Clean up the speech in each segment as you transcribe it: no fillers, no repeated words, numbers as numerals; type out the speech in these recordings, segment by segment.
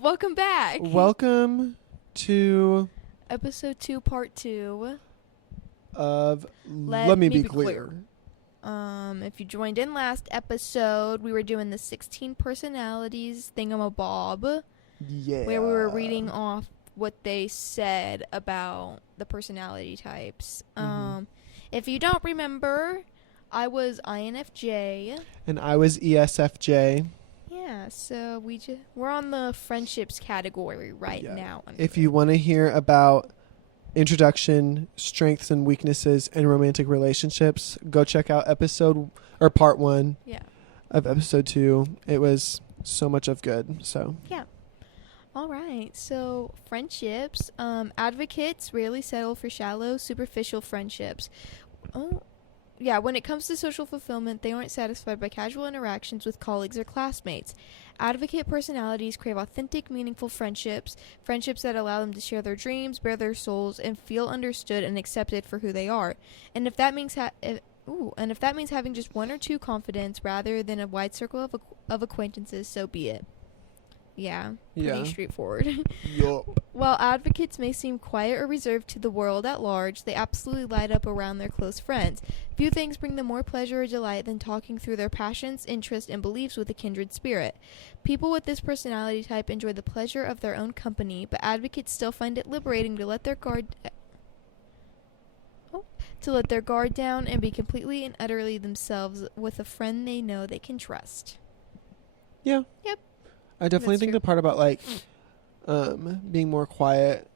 Welcome back. Welcome to Episode 2, Part 2 of Let Me Be Clear. If you joined in last episode, we were doing the 16 personalities thingamabob. Yeah. Where we were reading off what they said about the personality types. If you don't remember, I was INFJ. And I was ESFJ. Yeah, so we're on the friendships category now. If you want to hear about introduction, strengths and weaknesses in romantic relationships, go check out part 1 of episode 2. It was so much of good. So yeah. All right. So friendships, advocates rarely settle for shallow, superficial friendships. Yeah, when it comes to social fulfillment, they aren't satisfied by casual interactions with colleagues or classmates. Advocate personalities crave authentic, meaningful friendships that allow them to share their dreams, bare their souls, and feel understood and accepted for who they are. And if that means having just one or two confidants rather than a wide circle of acquaintances, so be it. Yeah, pretty straightforward. Yup. While advocates may seem quiet or reserved to the world at large, they absolutely light up around their close friends. Few things bring them more pleasure or delight than talking through their passions, interests, and beliefs with a kindred spirit. People with this personality type enjoy the pleasure of their own company, but advocates still find it liberating to let their guard down and be completely and utterly themselves with a friend they know they can trust. Yeah. Yep. I definitely think the part about being more quiet,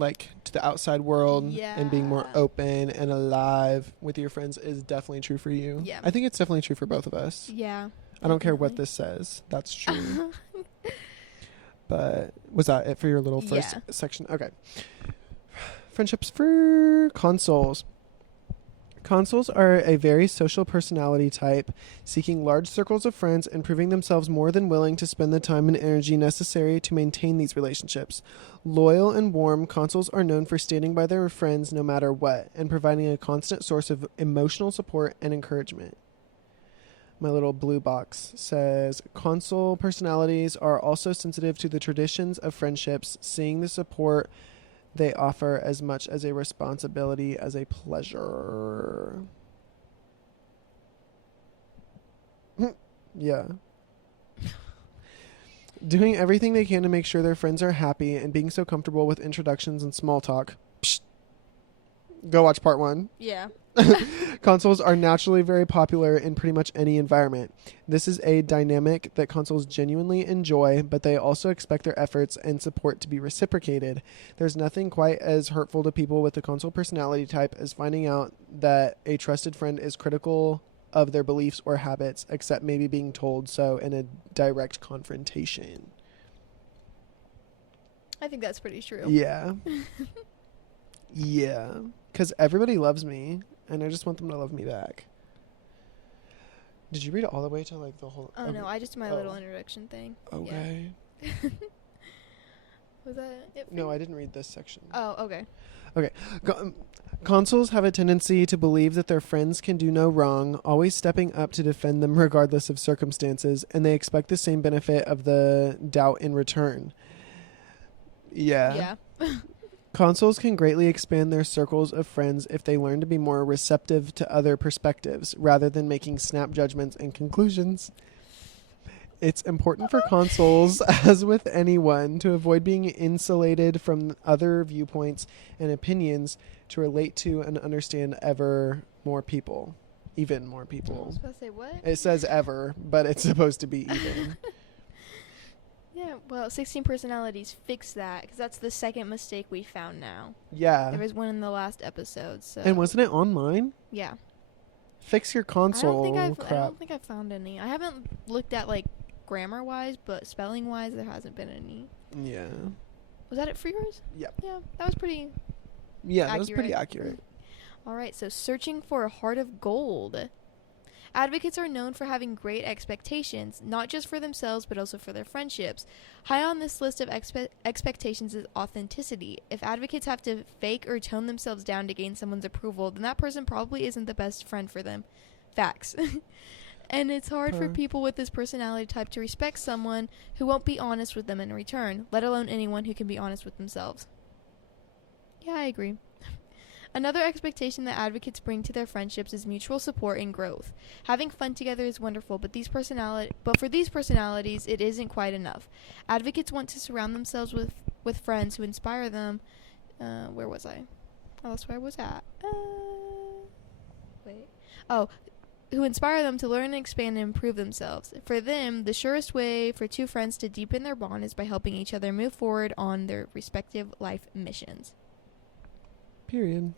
to the outside world, and being more open and alive with your friends is definitely true for you. Yeah. I think it's definitely true for both of us. Yeah. I don't care what this says. That's true. But was that it for your little first section? Okay. Friendships for consoles. Consoles are a very social personality type, seeking large circles of friends and proving themselves more than willing to spend the time and energy necessary to maintain these relationships. Loyal and warm, consoles are known for standing by their friends no matter what and providing a constant source of emotional support and encouragement. My little blue box says, console personalities are also sensitive to the traditions of friendships, seeing the support they offer as much as a responsibility as a pleasure. Yeah. Doing everything they can to make sure their friends are happy and being so comfortable with introductions and small talk. Psst. Go watch part 1. Yeah. Consoles are naturally very popular in pretty much any environment. This is a dynamic that consoles genuinely enjoy, but they also expect their efforts and support to be reciprocated. There's nothing quite as hurtful to people with the console personality type as finding out that a trusted friend is critical of their beliefs or habits, except maybe being told so in a direct confrontation. I think that's pretty true. Yeah. Yeah. Because everybody loves me, and I just want them to love me back. Did you read it all the way to the whole... Oh, no, I just did my little introduction thing. Okay. Yeah. Was that it? No, I didn't read this section. Oh, okay. Okay. Consoles have a tendency to believe that their friends can do no wrong, always stepping up to defend them regardless of circumstances, and they expect the same benefit of the doubt in return. Yeah. Yeah. Consoles can greatly expand their circles of friends if they learn to be more receptive to other perspectives rather than making snap judgments and conclusions. It's important for consoles, as with anyone, to avoid being insulated from other viewpoints and opinions to relate to and understand even more people. I was supposed to say what? It says ever, but it's supposed to be even. Yeah, well, 16 personalities fix that, because that's the second mistake we found now. Yeah. There was one in the last episode, so... And wasn't it online? Yeah. Fix your console I crap. don't think I've found any. I haven't looked at, grammar-wise, but spelling-wise, there hasn't been any. Yeah. Was that it for yours? Yep. Yeah, that was pretty Yeah, that was pretty accurate. All right, so searching for a heart of gold. Advocates are known for having great expectations, not just for themselves, but also for their friendships. High on this list of expectations is authenticity. If advocates have to fake or tone themselves down to gain someone's approval, then that person probably isn't the best friend for them. Facts. And it's hard for people with this personality type to respect someone who won't be honest with them in return, let alone anyone who can be honest with themselves. Yeah, I agree. Another expectation that advocates bring to their friendships is mutual support and growth. Having fun together is wonderful, but for these personalities, it isn't quite enough. Advocates want to surround themselves with friends who inspire them. Where was I? Oh, that's where I was at. Wait. Oh, who inspire them to learn and expand and improve themselves. For them, the surest way for two friends to deepen their bond is by helping each other move forward on their respective life missions. Period.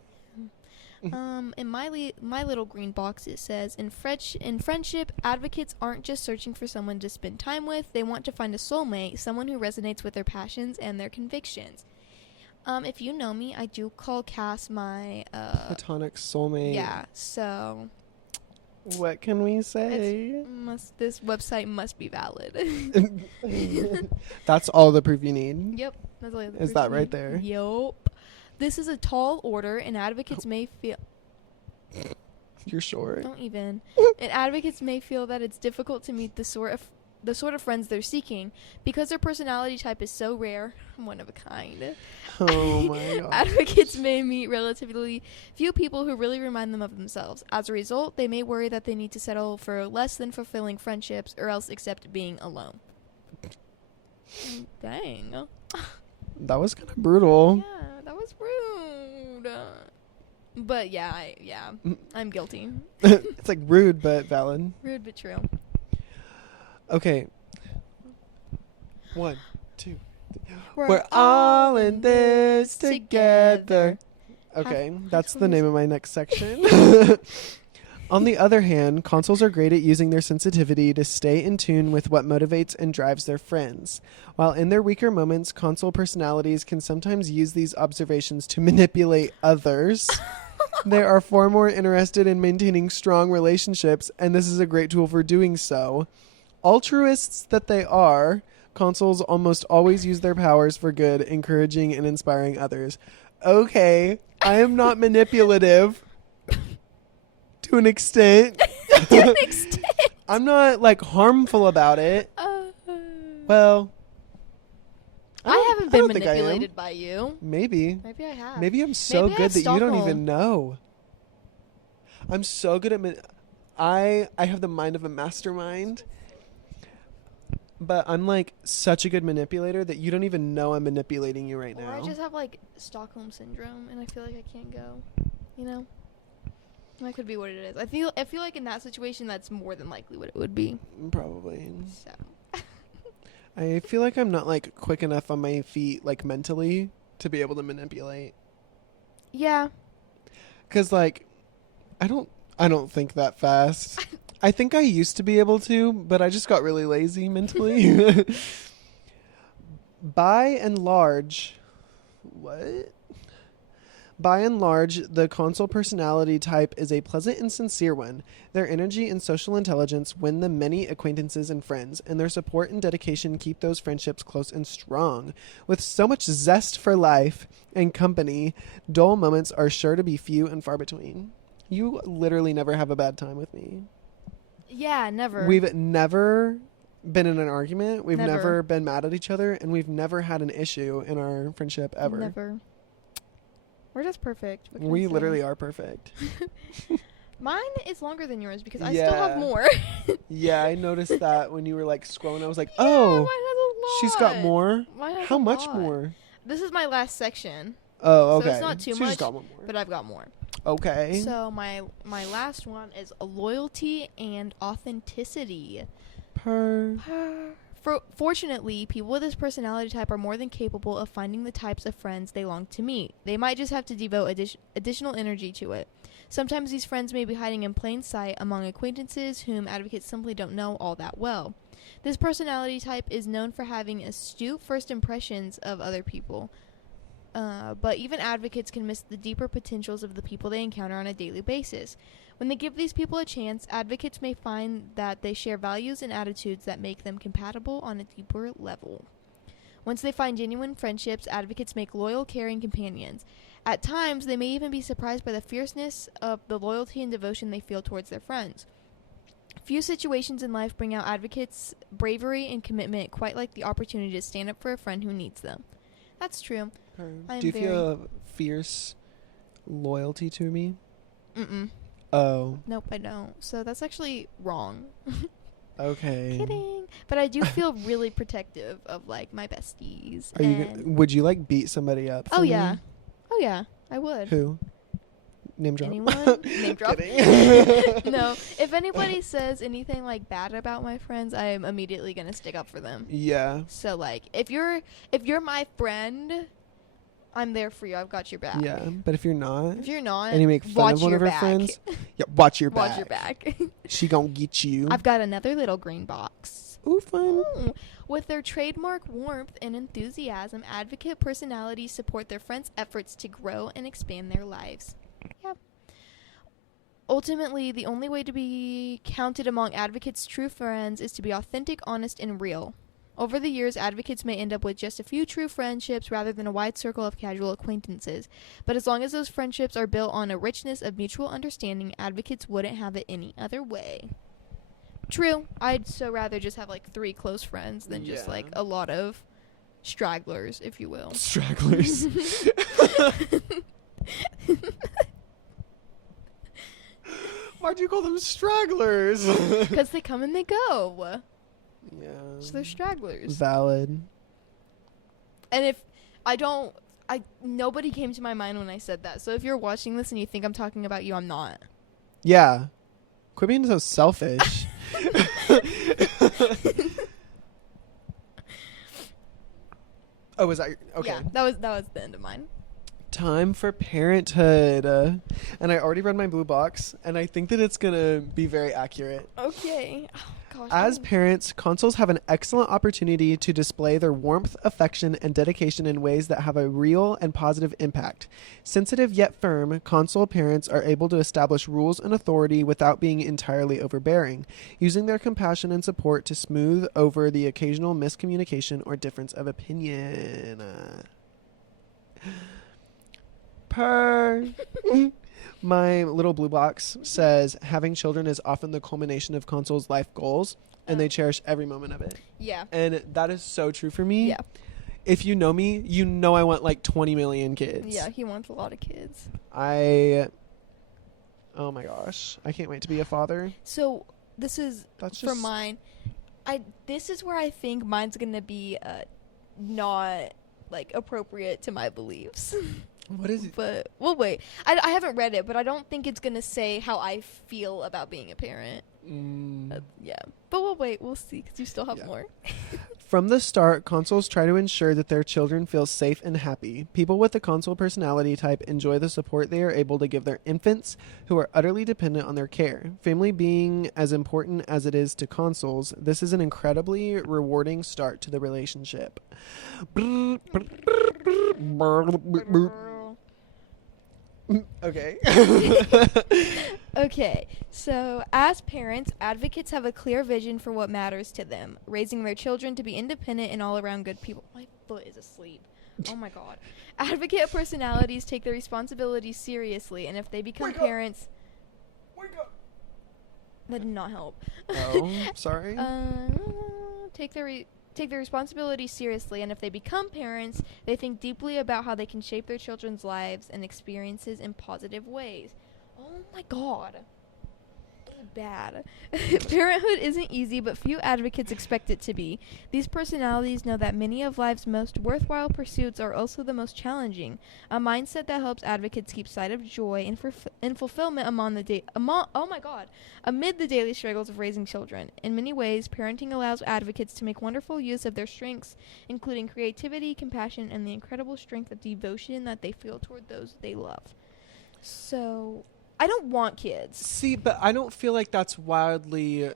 In my little green box, it says, in friendship, advocates aren't just searching for someone to spend time with. They want to find a soulmate, someone who resonates with their passions and their convictions. If you know me, I do call Cass my platonic soulmate. Yeah, so what can we say? This website must be valid. That's all the proof you need. Yep, that's all the proof Is that you right need. there? Yup. This is a tall order, and advocates may feel... You're short. Don't even. And advocates may feel that it's difficult to meet the sort of friends they're seeking because their personality type is so rare. I'm one of a kind. Oh my god. Advocates may meet relatively few people who really remind them of themselves. As a result, they may worry that they need to settle for less than fulfilling friendships or else accept being alone. Dang. That was kind of brutal. Yeah, that was rude. But yeah, I'm guilty. It's like rude but valid. Rude but true. Okay. 1, 2, 3. We're all in this together. Okay, that's the name of my next section. On the other hand, consoles are great at using their sensitivity to stay in tune with what motivates and drives their friends. While in their weaker moments, console personalities can sometimes use these observations to manipulate others. They are far more interested in maintaining strong relationships, and this is a great tool for doing so. Altruists that they are, consoles almost always use their powers for good, encouraging and inspiring others. Okay, I am not manipulative. To an extent. To an extent. I'm not like harmful about it. Well, I haven't been manipulated by you. Maybe. Maybe I have. Maybe I'm so good that you don't even know. I'm so good at I have the mind of a mastermind. But I'm like such a good manipulator that you don't even know I'm manipulating you right now. I just have like Stockholm syndrome and I feel like I can't go. You know? That could be what it is. I feel like in that situation that's more than likely what it would be. Probably. So I feel like I'm not like quick enough on my feet like mentally to be able to manipulate. Yeah. 'Cause like I don't think that fast. I think I used to be able to, but I just got really lazy mentally. By and large, the console personality type is a pleasant and sincere one. Their energy and social intelligence win them many acquaintances and friends, and their support and dedication keep those friendships close and strong. With so much zest for life and company, dull moments are sure to be few and far between. You literally never have a bad time with me. Yeah, never. We've never been in an argument. We've never been mad at each other, and we've never had an issue in our friendship ever. Never. We're just perfect. We literally are perfect. Mine is longer than yours because I still have more. Yeah, I noticed that when you were like scrolling. I was like, yeah, oh, mine has a lot. She's got more. Mine has How a much lot. more? This is my last section. Oh, okay. So it's not too so much, just got one more. but I've got more. Okay. So my last one is loyalty and authenticity. Fortunately, people with this personality type are more than capable of finding the types of friends they long to meet. They might just have to devote additional energy to it. Sometimes these friends may be hiding in plain sight among acquaintances whom advocates simply don't know all that well. This personality type is known for having astute first impressions of other people. But even advocates can miss the deeper potentials of the people they encounter on a daily basis. When they give these people a chance, advocates may find that they share values and attitudes that make them compatible on a deeper level. Once they find genuine friendships, advocates make loyal, caring companions. At times, they may even be surprised by the fierceness of the loyalty and devotion they feel towards their friends. Few situations in life bring out advocates' bravery and commitment quite like the opportunity to stand up for a friend who needs them. That's true. Do you feel fierce loyalty to me? Mm-mm. Oh. Nope, I don't. So that's actually wrong. Okay. Kidding. But I do feel really protective of, like, my besties. Would you, like, beat somebody up for Oh, me? yeah. Oh, yeah. I would. Who? Name drop. Anyone? Name drop. Kidding. No. If anybody says anything, like, bad about my friends, I am immediately going to stick up for them. Yeah. So, like, if you're my friend, I'm there for you. I've got your back. Yeah, but if you're not, If you're not, and you make fun of one of her friends, yeah, watch your back. Watch your back. She gonna get you. I've got another little green box. Ooh, fun. Ooh. With their trademark warmth and enthusiasm, advocate personalities support their friends' efforts to grow and expand their lives. Yeah. Ultimately, the only way to be counted among advocates' true friends is to be authentic, honest, and real. Over the years, advocates may end up with just a few true friendships rather than a wide circle of casual acquaintances. But as long as those friendships are built on a richness of mutual understanding, advocates wouldn't have it any other way. True. I'd so rather just have, like, 3 close friends than just, like, a lot of stragglers, if you will. Stragglers. Why'd you call them stragglers? Because they come and they go. Yeah. So they're stragglers. Valid. And if nobody came to my mind when I said that. So if you're watching this and you think I'm talking about you, I'm not. Yeah. Quit being so selfish. Oh, was that okay? Yeah, that was the end of mine. Time for parenthood. And I already read my blue box, and I think that it's gonna be very accurate. Okay. Oh, gosh. As parents, consuls have an excellent opportunity to display their warmth, affection, and dedication in ways that have a real and positive impact. Sensitive yet firm, consul parents are able to establish rules and authority without being entirely overbearing, using their compassion and support to smooth over the occasional miscommunication or difference of opinion. My little blue box says having children is often the culmination of consuls' life goals, and they cherish every moment of it. Yeah. And that is so true for me. Yeah. If you know me, you know I want like 20 million kids. Yeah, he wants a lot of kids. Oh my gosh, I can't wait to be a father. So this is That's for just mine. This is where I think mine's gonna be not like appropriate to my beliefs. What is it? But we'll wait. I haven't read it, but I don't think it's gonna say how I feel about being a parent. Yeah, but we'll wait. We'll see because you still have more. From the start, consuls try to ensure that their children feel safe and happy. People with the consul personality type enjoy the support they are able to give their infants who are utterly dependent on their care. Family being as important as it is to consuls, this is an incredibly rewarding start to the relationship. Okay. Okay, so as parents, advocates have a clear vision for what matters to them, raising their children to be independent and all-around good people. My foot is asleep. Oh my god. Advocate personalities take their responsibilities seriously, and if they become parents... Wake up! That did not help. Oh, sorry. Take their responsibilities seriously, and if they become parents, they think deeply about how they can shape their children's lives and experiences in positive ways. Oh my god. Bad. Parenthood isn't easy, but few advocates expect it to be. These personalities know that many of life's most worthwhile pursuits are also the most challenging. A mindset that helps advocates keep sight of joy and fulfillment amid the daily struggles of raising children. In many ways, parenting allows advocates to make wonderful use of their strengths, including creativity, compassion, and the incredible strength of devotion that they feel toward those they love. So... I don't want kids. See, but I don't feel like that's wildly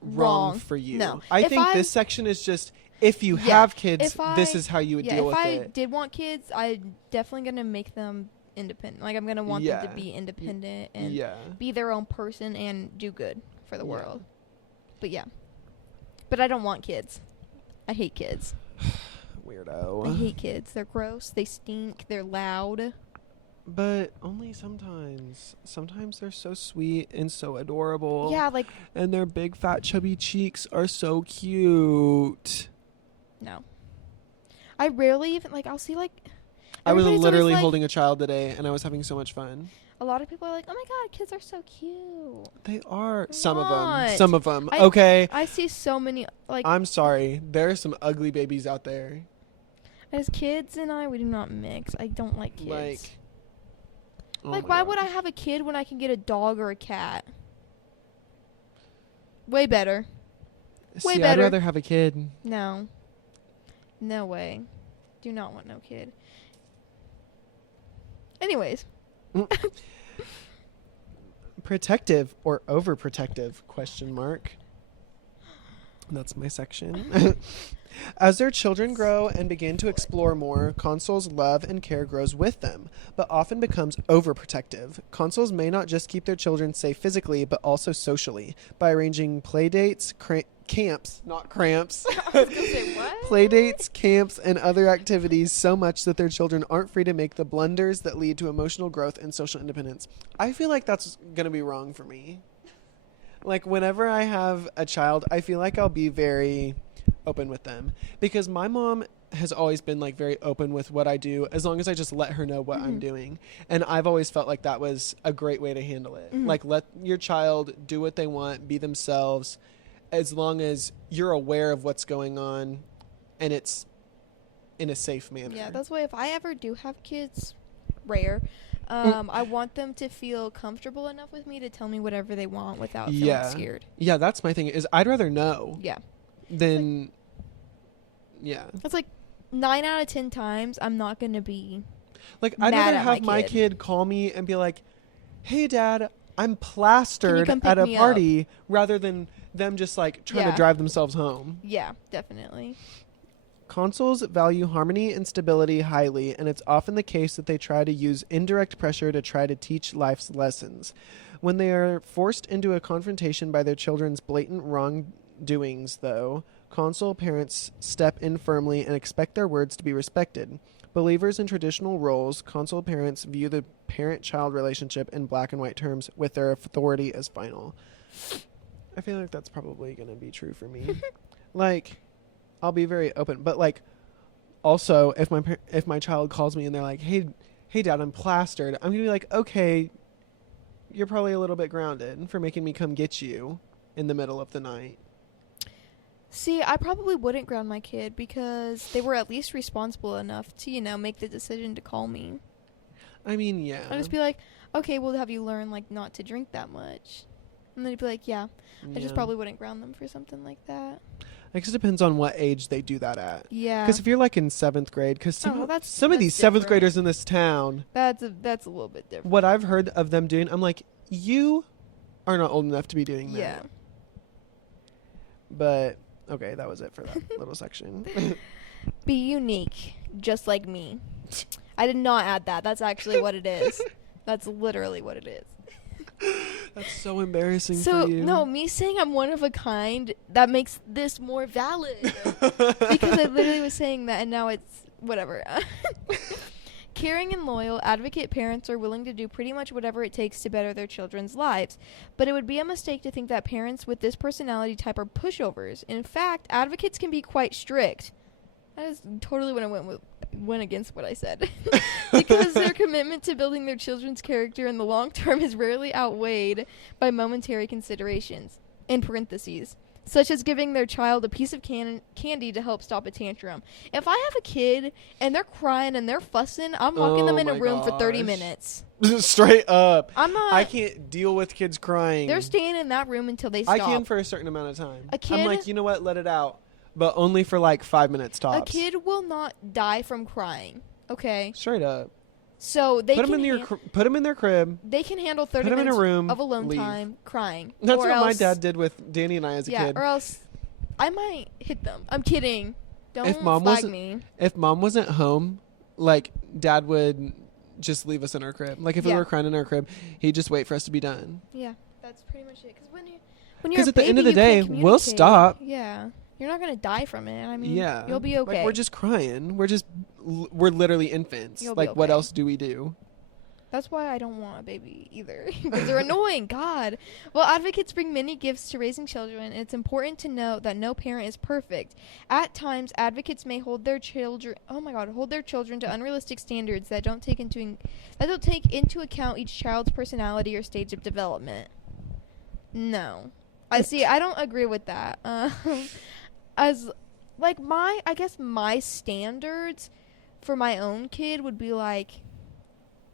wrong for you. No. I think this section is just, if you have kids, this is how you would deal with it. If I did want kids, I'm definitely going to make them independent. Like, I'm going to want them to be independent and be their own person and do good for the world. But yeah. But I don't want kids. I hate kids. Weirdo. I hate kids. They're gross. They stink. They're loud. But only sometimes. Sometimes they're so sweet and so adorable. Yeah, like And their big fat chubby cheeks are so cute. no. I rarely even like I'll see like I was everybody's always literally like, holding a child today and I was having so much fun. a lot of people are like, "Oh my god, kids are so cute." They are. They're Some of them. not. Some of them. I- Okay. I see so many like I'm sorry. There are some ugly babies out there. as kids and we do not mix. I don't like kids. Like, oh Like, my why God. would I have a kid when I can get a dog or a cat? Way better. way See, better. I'd rather have a kid. No. No way. Do not want no kid. Anyways. Protective or overprotective? Question mark. That's my section. As their children grow and begin to explore more, Consul's love and care grows with them, but often becomes overprotective. Consuls may not just keep their children safe physically, but also socially, by arranging play dates, camps, not cramps, I was gonna say, what? play dates, camps, and other activities so much that their children aren't free to make the blunders that lead to emotional growth and social independence. I feel like that's going to be wrong for me. Like, whenever I have a child, I feel like I'll be very open with them, because my mom has always been like very open with what I do as long as I just let her know what I'm doing, and I've always felt like that was a great way to handle it. Like, let your child do what they want, be themselves, as long as you're aware of what's going on and it's in a safe manner. Yeah, that's why if I ever do have kids, rare, I want them to feel comfortable enough with me to tell me whatever they want without feeling scared. Yeah, that's my thing, is I'd rather know Yeah. than yeah. It's like 9 out of 10 times I'm not going to be Like, I'd mad rather at have my my kid. kid call me and be like, "Hey, Dad, I'm plastered come at pick a me up?" party," rather than them just like trying Yeah. to drive themselves home. Yeah, definitely. Consuls value harmony and stability highly, and it's often the case that they try to use indirect pressure to try to teach life's lessons. When they are forced into a confrontation by their children's blatant wrongdoings, though, consul parents step in firmly and expect their words to be respected. Believers in traditional roles, consul parents view the parent-child relationship in black and white terms, with their authority as final. I feel like that's probably going to be true for me. Like, I'll be very open, but like, also if my child calls me and they're like, "Hey, Dad, I'm plastered," I'm gonna be like, "Okay, you're probably a little bit grounded for making me come get you in the middle of the night." See, I probably wouldn't ground my kid because they were at least responsible enough to, make the decision to call me. I mean, yeah. I'd just be like, "Okay, well, have you learned, like, not to drink that much?" And then he'd be like, "Yeah." I just probably wouldn't ground them for something like that. I guess it depends on what age they do that at. Yeah. Because if you're like in 7th grade, because some of that's these 7th different. graders in this town, That's a little bit different. what I've heard of them doing, I'm like, you are not old enough to be doing that. Yeah. But, okay, that was it for that little section. Be unique, just like me. I did not add that. That's actually what it is. That's literally what it is. That's so embarrassing So, for you. no, me saying I'm one of a kind, that makes this more valid. Because I literally was saying that, and now it's whatever. Caring and loyal, advocate parents are willing to do pretty much whatever it takes to better their children's lives. But it would be a mistake to think that parents with this personality type are pushovers. In fact, advocates can be quite strict. That is totally when I went against what I said. Because their commitment to building their children's character in the long term is rarely outweighed by momentary considerations, in parentheses, such as giving their child a piece of candy to help stop a tantrum. If I have a kid and they're crying and they're fussing, I'm locking them in a room for 30 minutes. Straight up. I'm not. I can't deal with kids crying. They're staying in that room until they stop. I can for a certain amount of time. A kid- I'm like, you know what? Let it out. But only for like 5 minutes tops. A kid will not die from crying. Okay. Straight up. So they Put can them in their crib. they can handle 30 Put them in minutes a room, of alone leave. time crying. That's or what my else- dad did with Danny and I as a yeah, kid. or else I might hit them. I'm kidding. Don't If mom flag wasn't- me. If mom wasn't home, like, Dad would just leave us in our crib. Like, if we Yeah. were crying in our crib, he'd just wait for us to be done. Yeah, that's pretty much it. Because when you're 'Cause a at the end of baby, the you day, can't we'll communicate. stop. Yeah, you're not gonna die from it. I mean, Yeah. you'll be okay. Like, we're just crying. We're literally infants. You'll be Like, what okay. else do we do? That's why I don't want a baby either, because they're annoying. God. Well, advocates bring many gifts to raising children, and it's important to note that no parent is perfect. At times, advocates may hold their children to unrealistic standards that don't take into account each child's personality or stage of development. No, I don't agree with that. As like I guess my standards for my own kid would be like,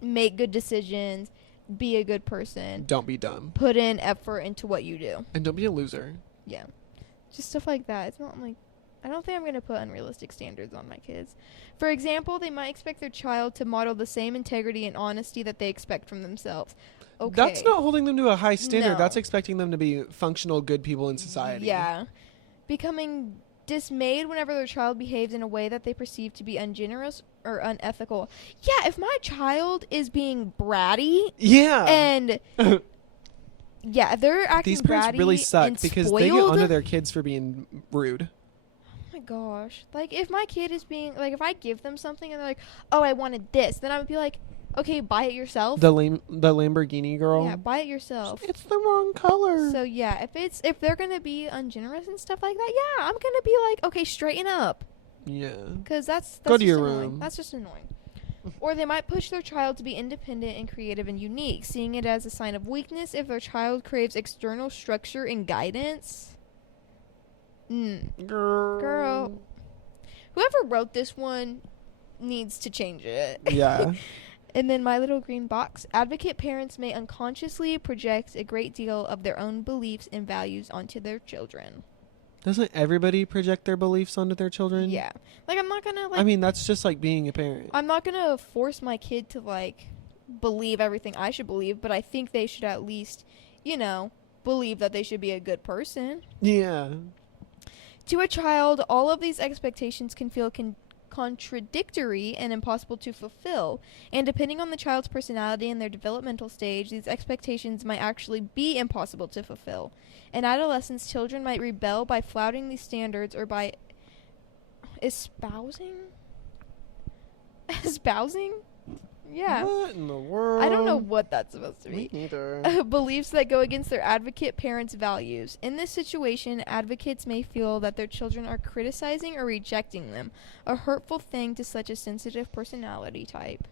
make good decisions, be a good person, Don't be dumb. put in effort into what you do. And don't be a loser. Yeah. Just stuff like that. It's not like, I don't think I'm going to put unrealistic standards on my kids. For example, they might expect their child to model the same integrity and honesty that they expect from themselves. Okay. That's not holding them to a high standard. No. That's expecting them to be functional, good people in society. Yeah. Becoming dismayed whenever their child behaves in a way that they perceive to be ungenerous or unethical. Yeah, if my child is being bratty, Yeah. and yeah, if they're acting These parents bratty really suck and because spoiled, they get onto their kids for being rude. Oh my gosh. Like, if my kid is being, like, if I give them something and they're like, oh, I wanted this, then I would be like, okay, buy it yourself. The Lamborghini girl. Yeah, buy it yourself. It's the wrong color. So yeah, if they're gonna be ungenerous and stuff like that, yeah, I'm gonna be like, okay, straighten up, Yeah. because that's Go to just your annoying. room. That's just annoying. Or they might push their child to be independent and creative and unique, seeing it as a sign of weakness if their child craves external structure and guidance. Girl. Whoever wrote this one needs to change it. Yeah. And then my little green box. Advocate parents may unconsciously project a great deal of their own beliefs and values onto their children. Doesn't everybody project their beliefs onto their children? Yeah. Like, I'm not gonna, like... I mean, that's just like being a parent. I'm not gonna force my kid to, like, believe everything I should believe, but I think they should at least, believe that they should be a good person. Yeah. To a child, all of these expectations can feel contradictory and impossible to fulfill, and depending on the child's personality and their developmental stage, these expectations might actually be impossible to fulfill. In adolescence, children might rebel by flouting these standards or by espousing? Yeah. What in the world? I don't know what that's supposed to Me be. neither. Beliefs that go against their advocate parents' values. In this situation, advocates may feel that their children are criticizing or rejecting them, a hurtful thing to such a sensitive personality type.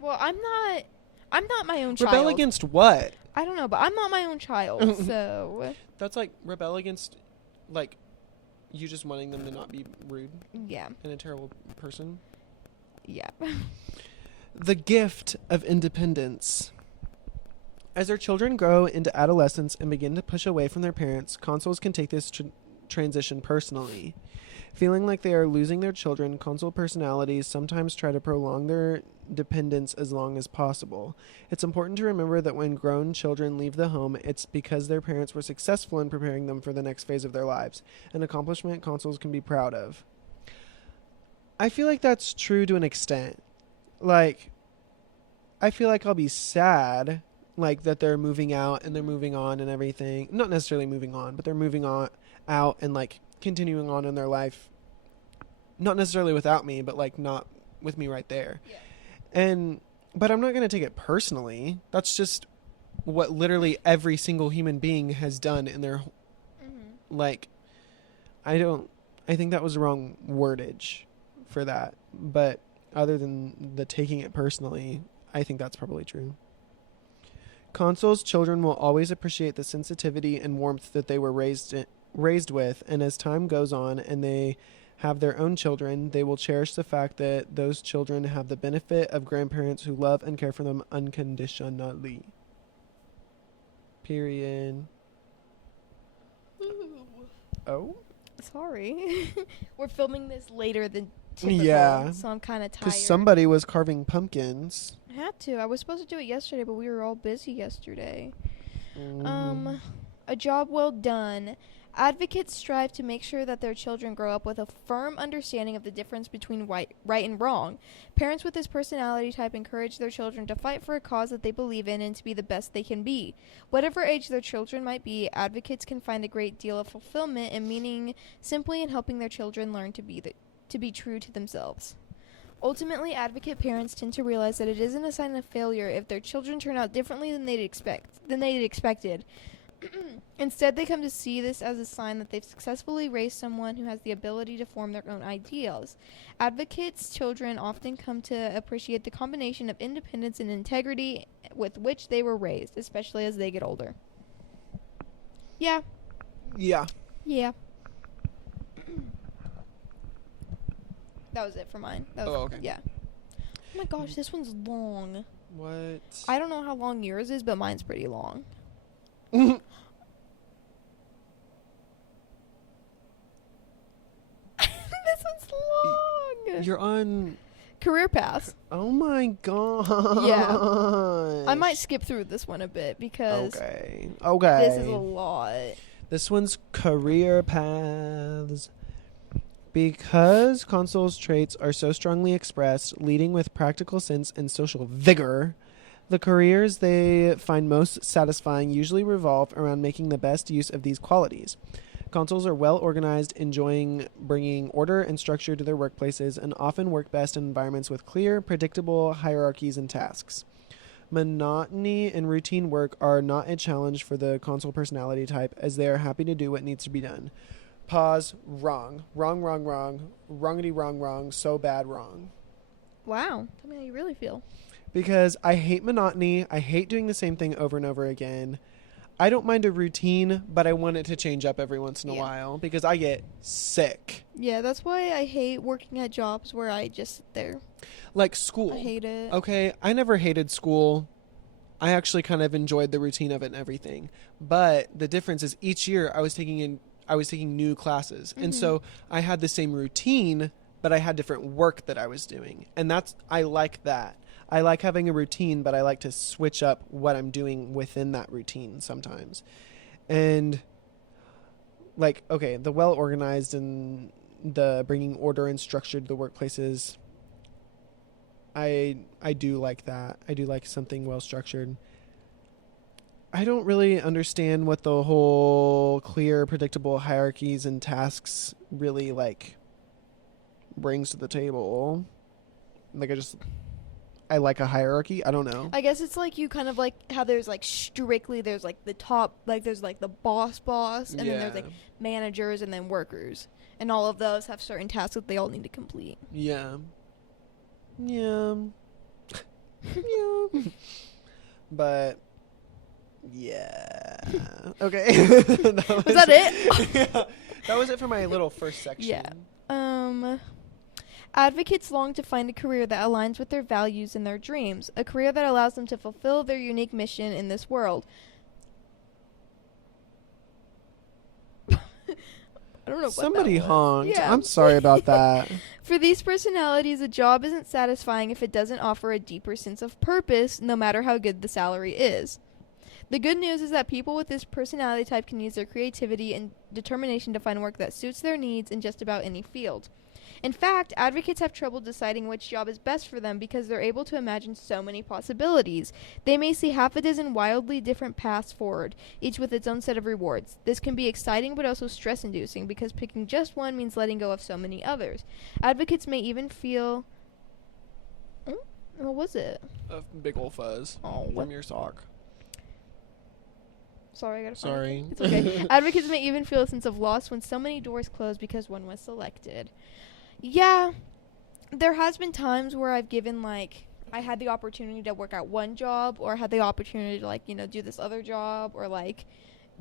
Well, I'm not my own child. Rebel against what? I don't know, but I'm not my own child, so... That's like rebel against, like, you just wanting them to not be rude Yeah. and a terrible person. Yeah. The gift of independence. As their children grow into adolescence and begin to push away from their parents, consuls can take this transition personally. Feeling like they are losing their children, consul personalities sometimes try to prolong their dependence as long as possible. It's important to remember that when grown children leave the home, it's because their parents were successful in preparing them for the next phase of their lives, an accomplishment consuls can be proud of. I feel like that's true to an extent. Like, I feel like I'll be sad, like, that they're moving out and they're moving on and everything. Not necessarily moving on, but they're moving on out and, like, continuing on in their life. Not necessarily without me, but, like, not with me right there. Yeah. But I'm not going to take it personally. That's just what literally every single human being has done in their, like, I think that was the wrong wordage for that. But other than the taking it personally, I think that's probably true. Consuls' children will always appreciate the sensitivity and warmth that they were raised with, and as time goes on and they have their own children, they will cherish the fact that those children have the benefit of grandparents who love and care for them unconditionally. Period. Oh? Sorry. We're filming this later than typical, Yeah. so I'm kind of tired. Because somebody was carving pumpkins. I had to. I was supposed to do it yesterday, but we were all busy yesterday. A job well done. Advocates strive to make sure that their children grow up with a firm understanding of the difference between right and wrong. Parents with this personality type encourage their children to fight for a cause that they believe in and to be the best they can be. Whatever age their children might be, advocates can find a great deal of fulfillment and meaning simply in helping their children learn to be true to themselves. Ultimately, advocate parents tend to realize that it isn't a sign of failure if their children turn out differently than they'd expected. Instead, they come to see this as a sign that they've successfully raised someone who has the ability to form their own ideals. Advocates' children often come to appreciate the combination of independence and integrity with which they were raised, especially as they get older. Yeah. Yeah. Yeah. That was it for mine. Okay. Yeah. Oh my gosh, this one's long. What? I don't know how long yours is, but mine's pretty long. This one's long. You're on career path. Oh my god. Yeah. I might skip through this one a bit because Okay. This is a lot. This one's career paths. Because Consul's traits are so strongly expressed, leading with practical sense and social vigor, the careers they find most satisfying usually revolve around making the best use of these qualities. Consuls are well organized, enjoying bringing order and structure to their workplaces, and often work best in environments with clear, predictable hierarchies and tasks. Monotony and routine work are not a challenge for the Consul personality type, as they are happy to do what needs to be done. Pause. Wrong. Wrong, wrong, wrong. Wrongity, wrong, wrong. So bad, wrong. Wow. Tell me how you really feel. Because I hate monotony. I hate doing the same thing over and over again. I don't mind a routine, but I want it to change up every once in a while because I get sick. Yeah, that's why I hate working at jobs where I just sit there. Like school. I hate it. Okay, I never hated school. I actually kind of enjoyed the routine of it and everything. But the difference is each year I was taking new classes. Mm-hmm. And so I had the same routine, but I had different work that I was doing. And I like that. I like having a routine, but I like to switch up what I'm doing within that routine sometimes. And like, okay, the well organized and the bringing order and structure to the workplaces, I do like that. I do like something well structured. I don't really understand what the whole clear, predictable hierarchies and tasks really like brings to the table. Like I like a hierarchy. I don't know. I guess it's like you kind of like how there's like strictly there's like the top, like there's like the boss and then there's like managers and then workers. And all of those have certain tasks that they all need to complete. Yeah. Yeah. Yeah. But yeah. Okay. Was that it? Yeah. That was it for my little first section. Yeah. Advocates long to find a career that aligns with their values and their dreams, a career that allows them to fulfill their unique mission in this world. I don't know. Somebody honked. Yeah. I'm sorry about that. For these personalities, a job isn't satisfying if it doesn't offer a deeper sense of purpose, no matter how good the salary is. The good news is that people with this personality type can use their creativity and determination to find work that suits their needs in just about any field. In fact, advocates have trouble deciding which job is best for them because they're able to imagine so many possibilities. They may see half a dozen wildly different paths forward, each with its own set of rewards. This can be exciting but also stress-inducing because picking just one means letting go of so many others. Advocates may even feel... what was it? A big ol' fuzz from your sock. Sorry, I gotta find Sorry. it. It's okay. Advocates may even feel a sense of loss when so many doors close because one was selected. Yeah, there has been times where I've given, like, I had the opportunity to work at one job or had the opportunity to, like, do this other job or, like,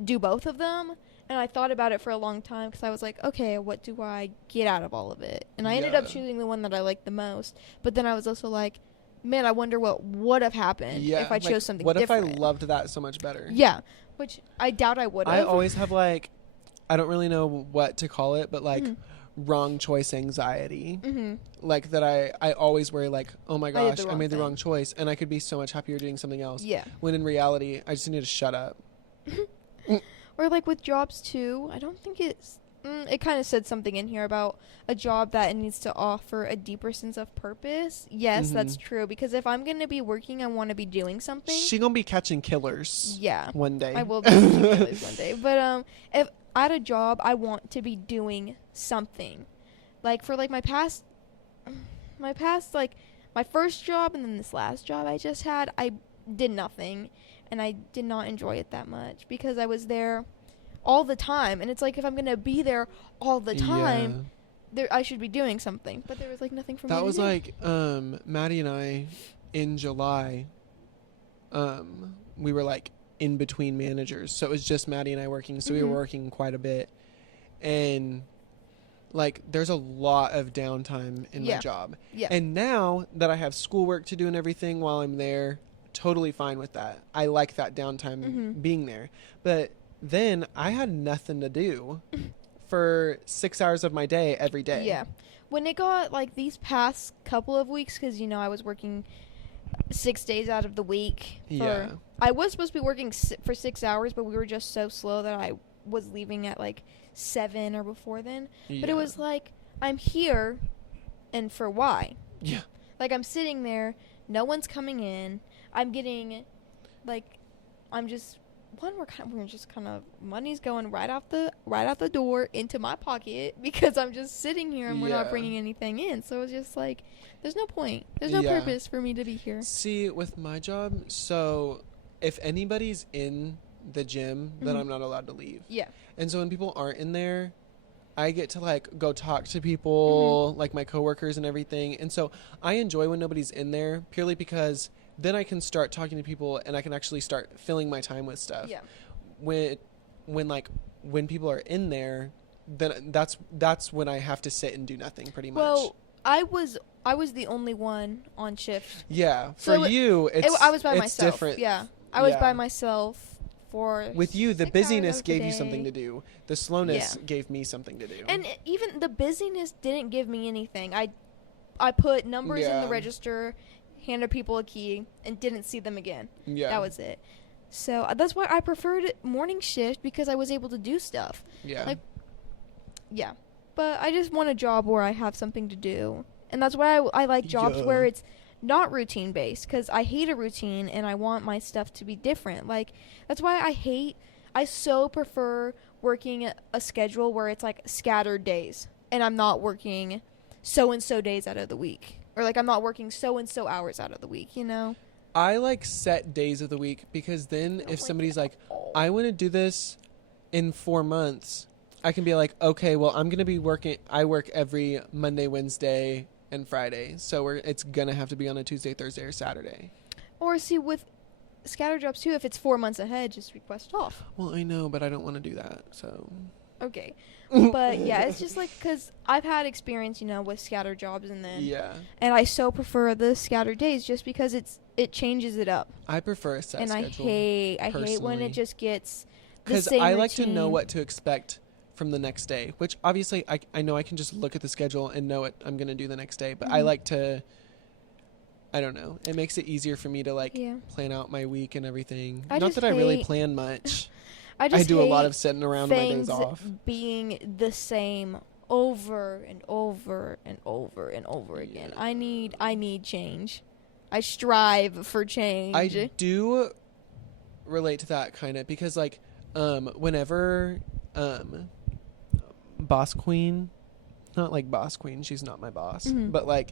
do both of them. And I thought about it for a long time because I was like, okay, what do I get out of all of it? And I ended up choosing the one that I liked the most. But then I was also like, man, I wonder what would have happened if I chose something different. What if I loved that so much better? Yeah, which I doubt I would have. I always have, like, I don't really know what to call it, but, like, wrong choice anxiety. Like, that I always worry, like, oh my gosh, I made the wrong choice. And I could be so much happier doing something else. Yeah. When in reality, I just need to shut up. Or, like, with jobs, too, I don't think it's... it kind of said something in here about a job that needs to offer a deeper sense of purpose. Yes, that's true. Because if I'm going to be working, I want to be doing something. She going to be catching killers. Yeah. One day. I will be catching killers one day. But if at a job, I want to be doing something. Like, for, like, my past... my past, like, my first job and then this last job I just had, I did nothing. And I did not enjoy it that much because I was there all the time. And it's like, if I'm going to be there all the time, I should be doing something. But there was, like, nothing for me to do. That was like, Maddie and I, in July, we were, like, in between managers. So it was just Maddie and I working. So we were working quite a bit. And, like, there's a lot of downtime in my job. Yeah. And now that I have schoolwork to do and everything while I'm there, totally fine with that. I like that downtime being there. But then I had nothing to do for 6 hours of my day every day. Yeah. When it got, like, these past couple of weeks, because, you know, I was working 6 days out of the week. I was supposed to be working for 6 hours, but we were just so slow that I was leaving at, like, 7 or before then. Yeah. But it was like, I'm here, and for why? Yeah. Like, I'm sitting there, no one's coming in. I'm getting, like, we're just kind of, money's going right out the door into my pocket because I'm just sitting here and we're not bringing anything in. So it's just like, there's no point. There's no purpose for me to be here. See, with my job, so if anybody's in the gym, then I'm not allowed to leave. Yeah. And so when people aren't in there, I get to, like, go talk to people, like my coworkers and everything. And so I enjoy when nobody's in there purely because then I can start talking to people and I can actually start filling my time with stuff. Yeah. When people are in there, then that's when I have to sit and do nothing pretty much. Well, I was the only one on shift. Yeah. For you, I was by it's myself. Different. Yeah. I was by myself for with you, the busyness gave you something to do. The slowness gave me something to do. And even the busyness didn't give me anything. I put numbers in the register, handed people a key, and didn't see them again. Yeah. That was it. So that's why I preferred morning shift, because I was able to do stuff. Yeah. But I just want a job where I have something to do. And that's why I like jobs where it's not routine based, because I hate a routine and I want my stuff to be different. Like, that's why I so prefer working a schedule where it's like scattered days and I'm not working so and so days out of the week, or like I'm not working so and so hours out of the week, you know? I like set days of the week, because then if somebody's like, I want to do this in 4 months, I can be like, okay, well, I'm going to be I work every Monday, Wednesday, and Friday. So it's going to have to be on a Tuesday, Thursday, or Saturday. Or see, with scatter jobs too, if it's 4 months ahead, just request off. Well, I know, but I don't want to do that, so. Okay. But yeah, it's just like, because I've had experience, you know, with scatter jobs, and and I so prefer the scatter days just because it changes it up. I prefer a set schedule. And I hate when it just gets the same because I routine. like to know what to expect from the next day, which obviously I know I can just look at the schedule and know what I'm going to do the next day, but I like to, I don't know, it makes it easier for me to plan out my week and everything. Not that I really plan much. I do a lot of sitting around my days off. Being the same over and over and over and over again. I need change. I strive for change. I do relate to that kind of, because like whenever Boss Queen, not like Boss Queen, she's not my boss, but like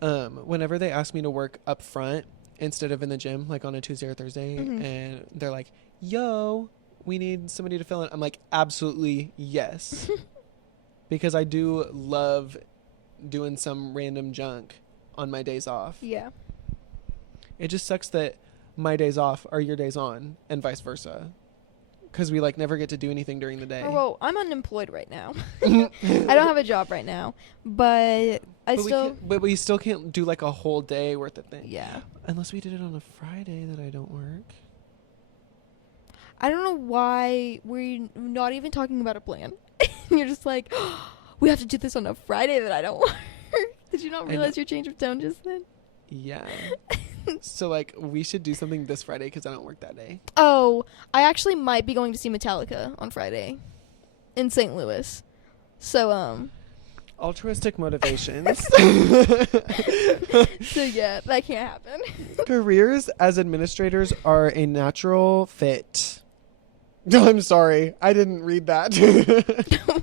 whenever they ask me to work up front instead of in the gym, like on a Tuesday or Thursday, and they're like, yo, we need somebody to fill in, I'm like, absolutely yes. Because I do love doing some random junk on my days off. Yeah. It just sucks that my days off are your days on, and vice versa. Because we like never get to do anything during the day. Oh, well, I'm unemployed right now. I don't have a job right now, but we still can't do like a whole day worth of things. Yeah. Unless we did it on a Friday that I don't work. I don't know why we're not even talking about a plan. You're just like, oh, we have to do this on a Friday that I don't work. Did you not realize your change of tone just then? Yeah. So, like, we should do something this Friday because I don't work that day. Oh, I actually might be going to see Metallica on Friday in St. Louis. So, altruistic motivations. So, yeah, that can't happen. Careers as administrators are a natural fit. I'm sorry. I didn't read that.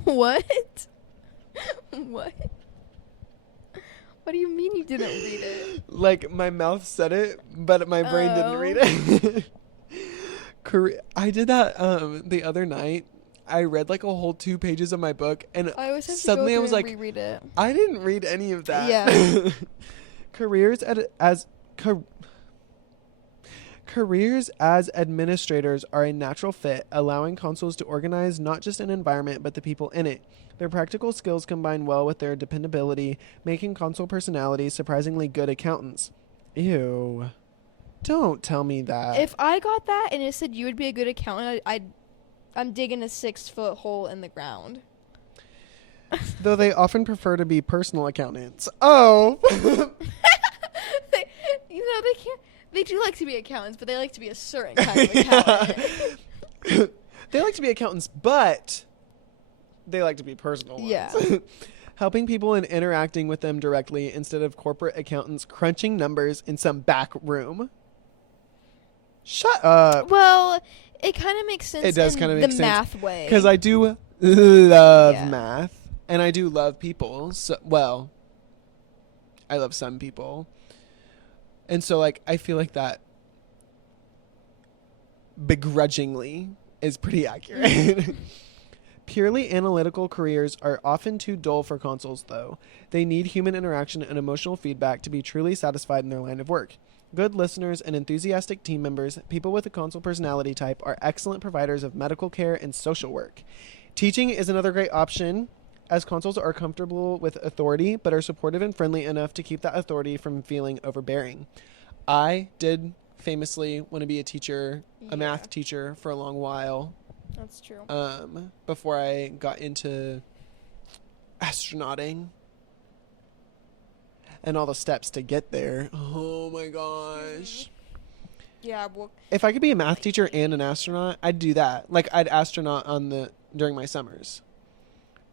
What? What? What do you mean you didn't read it? Like, my mouth said it, but my brain didn't read it. I did that the other night. I read like a whole 2 pages of my book, and I always have suddenly to go I was through like, and reread it. I didn't read any of that. Yeah. Careers as administrators are a natural fit, allowing consuls to organize not just an environment, but the people in it. Their practical skills combine well with their dependability, making consul personalities surprisingly good accountants. Ew. Don't tell me that. If I got that and it said you would be a good accountant, I'm digging a 6-foot hole in the ground. Though they often prefer to be personal accountants. Oh. They can't. They do like to be accountants, but they like to be a certain kind of accountant. They like to be accountants, but they like to be personal ones. Yeah. Helping people and interacting with them directly instead of corporate accountants crunching numbers in some back room. Shut up. Well, it kind of makes sense. It does kind of make the sense. math way. Because I do love Yeah. math, and I do love people. So, well, I love some people. And so, like, I feel like that begrudgingly is pretty accurate. Purely analytical careers are often too dull for consuls, though. They need human interaction and emotional feedback to be truly satisfied in their line of work. Good listeners and enthusiastic team members, people with a consul personality type, are excellent providers of medical care and social work. Teaching is another great option, as consuls are comfortable with authority, but are supportive and friendly enough to keep that authority from feeling overbearing. I did famously want to be a teacher, a math teacher, for a long while. That's true. Before I got into astronauting and all the steps to get there. Oh my gosh. Yeah, well, If I could be a math teacher and an astronaut, I'd do that. Like, I'd astronaut during my summers.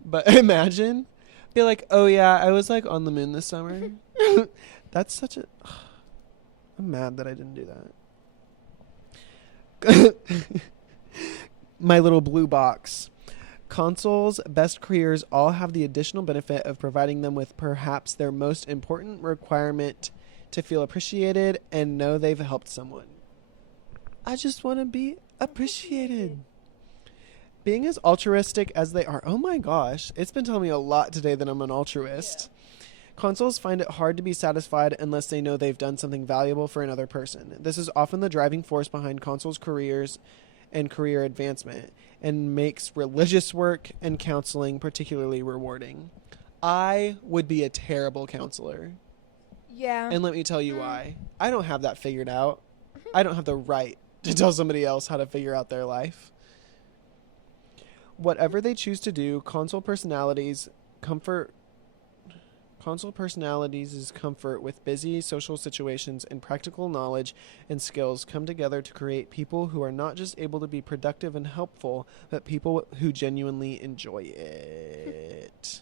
But imagine, be like, oh yeah, I was like on the moon this summer. That's such a... I'm mad that I didn't do that. My little blue box. Consuls' best careers all have the additional benefit of providing them with perhaps their most important requirement to feel appreciated and know they've helped someone. I just want to be appreciated. Being as altruistic as they are. Oh my gosh. It's been telling me a lot today that I'm an altruist. Yeah. Consuls find it hard to be satisfied unless they know they've done something valuable for another person. This is often the driving force behind consuls' careers and career advancement, and makes religious work and counseling particularly rewarding. I would be a terrible counselor. Yeah. And let me tell you why. I don't have that figured out. I don't have the right to tell somebody else how to figure out their life. Whatever they choose to do, consul personalities' comfort with busy social situations and practical knowledge and skills come together to create people who are not just able to be productive and helpful, but people who genuinely enjoy it.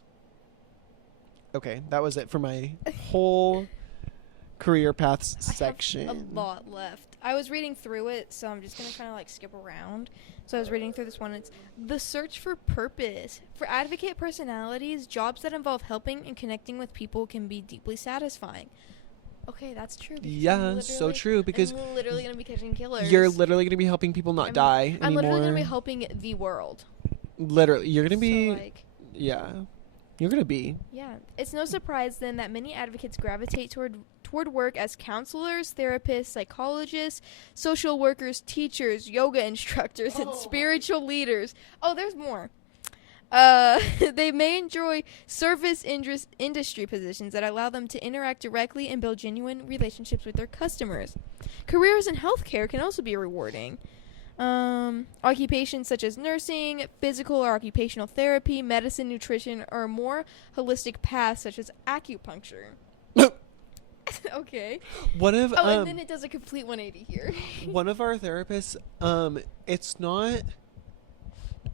Okay, that was it for my whole career paths section. I have a lot left. I was reading through it, so I'm just going to kind of like skip around. So I was reading through this one. It's the search for purpose. For advocate personalities, jobs that involve helping and connecting with people can be deeply satisfying. Okay, that's true. Yeah, so true. Because I'm literally going to be catching killers. You're literally going to be helping people not die I'm anymore. literally going to be helping the world. Literally. You're going to be... So, like, yeah. You're going to be. Yeah. It's no surprise, then, that many advocates gravitate toward work as counselors, therapists, psychologists, social workers, teachers, yoga instructors, and spiritual leaders. Oh, there's more. They may enjoy service industry positions that allow them to interact directly and build genuine relationships with their customers. Careers in healthcare can also be rewarding. Occupations such as nursing, physical or occupational therapy, medicine, nutrition, or more holistic paths such as acupuncture. Okay. What if and then it does a complete 180 here. One of our therapists, it's not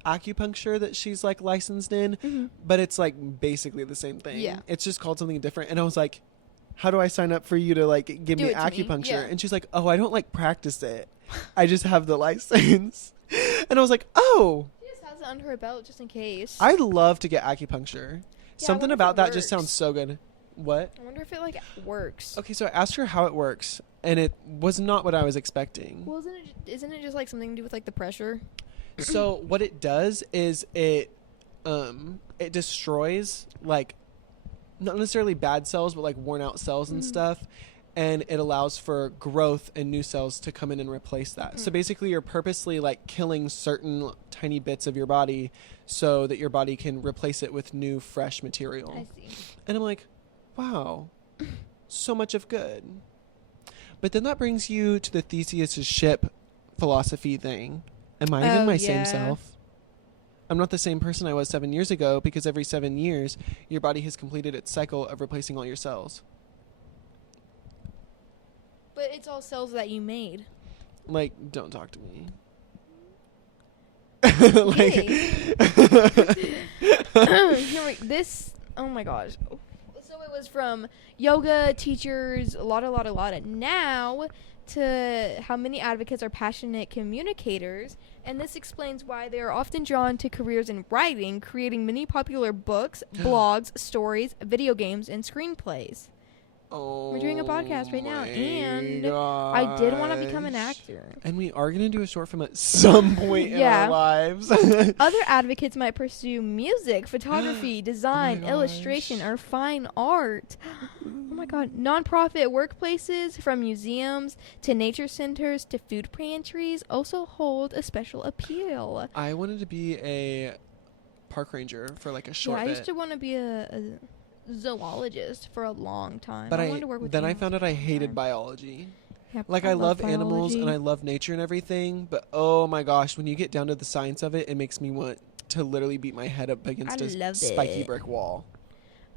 acupuncture that she's like licensed in, but it's like basically the same thing. Yeah. It's just called something different. And I was like, how do I sign up for you to like give me acupuncture? Yeah. And she's like, oh, I don't like practice it. I just have the license. And I was like, oh. She just has it under her belt just in case. I'd love to get acupuncture. Yeah, Something what if about it that just works? sounds so good. What? I wonder if it like works. Okay, so I asked her how it works, and it was not what I was expecting. Well, isn't it just like something to do with like the pressure? So what it does is it destroys like not necessarily bad cells, but like worn out cells and stuff. And it allows for growth and new cells to come in and replace that. So basically you're purposely like killing certain tiny bits of your body so that your body can replace it with new fresh material. I see. And I'm like, wow, so much of good. But then that brings you to the Theseus' ship philosophy thing. Am I even my same self? I'm not the same person I was 7 years ago because every 7 years your body has completed its cycle of replacing all your cells. But it's all cells that you made. Like, don't talk to me. This, oh my gosh. So it was from yoga teachers, a lot. Now to how many advocates are passionate communicators. And this explains why they are often drawn to careers in writing, creating many popular books, blogs, stories, video games, and screenplays. Oh, we're doing a podcast right now, and gosh. I did want to become an actor. And we are going to do a short film at some point in our lives. Other advocates might pursue music, photography, design, illustration, or fine art. Oh my god. Nonprofit workplaces, from museums to nature centers to food pantries, also hold a special appeal. I wanted to be a park ranger for like a short bit. I used to want to be a zoologist for a long time. But I wanted to work with then I animals found out for a I long hated time. biology. Yeah, Like I love biology. animals and I love nature and everything, but oh my gosh, when you get down to the science of it, it makes me want to literally beat my head up against a spiky brick wall.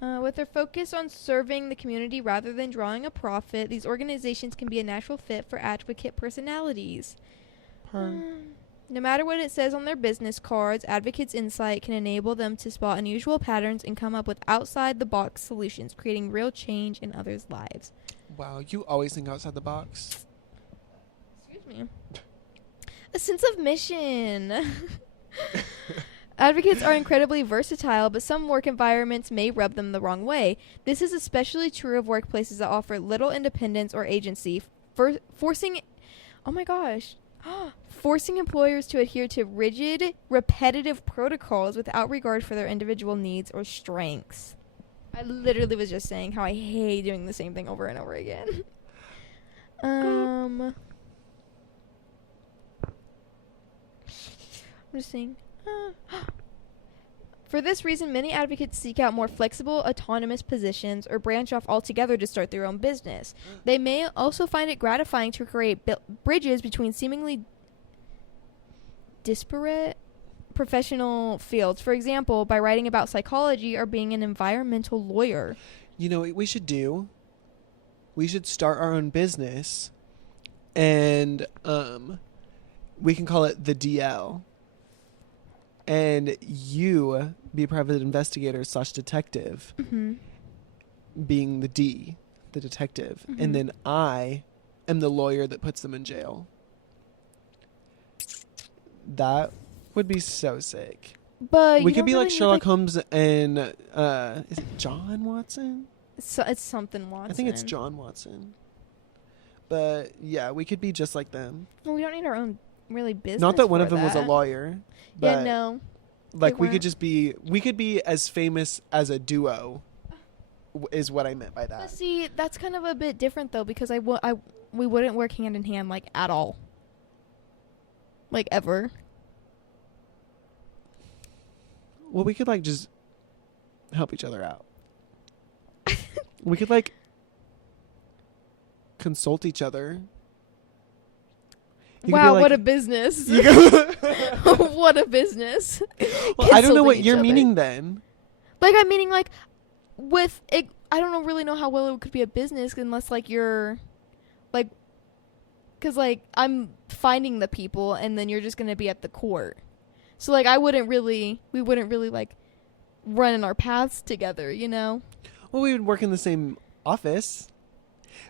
With their focus on serving the community rather than drawing a profit, these organizations can be a natural fit for advocate personalities. No matter what it says on their business cards, advocates' insight can enable them to spot unusual patterns and come up with outside-the-box solutions, creating real change in others' lives. Wow, you always think outside the box. Excuse me. A sense of mission. Advocates are incredibly versatile, but some work environments may rub them the wrong way. This is especially true of workplaces that offer little independence or agency, forcing employers to adhere to rigid, repetitive protocols without regard for their individual needs or strengths. I literally was just saying how I hate doing the same thing over and over again. I'm just saying. For this reason, many advocates seek out more flexible, autonomous positions or branch off altogether to start their own business. They may also find it gratifying to create bridges between seemingly disparate professional fields. For example, by writing about psychology or being an environmental lawyer. You know what we should do? We should start our own business, and we can call it the DL. And you be a private investigator / detective, being the D, the detective. And then I am the lawyer that puts them in jail. That would be so sick. But we could be like Sherlock Holmes and is it John Watson? It's something Watson. I think it's John Watson. But yeah, we could be just like them. Well, we don't need our own really business. Not that one of them was a lawyer. But yeah, no. Like we could be as famous as a duo is what I meant by that. But see, that's kind of a bit different though, because we wouldn't work hand in hand like at all. Like ever. Well, we could like just help each other out. We could like consult each other. Wow, what a business. What a business. Well, I don't know what you're meaning then. Like, I'm meaning, like, with it, I don't really know how well it could be a business unless, like, you're, like, because, like, I'm finding the people and then you're just going to be at the court. So, like, we wouldn't really, like, run in our paths together, you know? Well, we would work in the same office.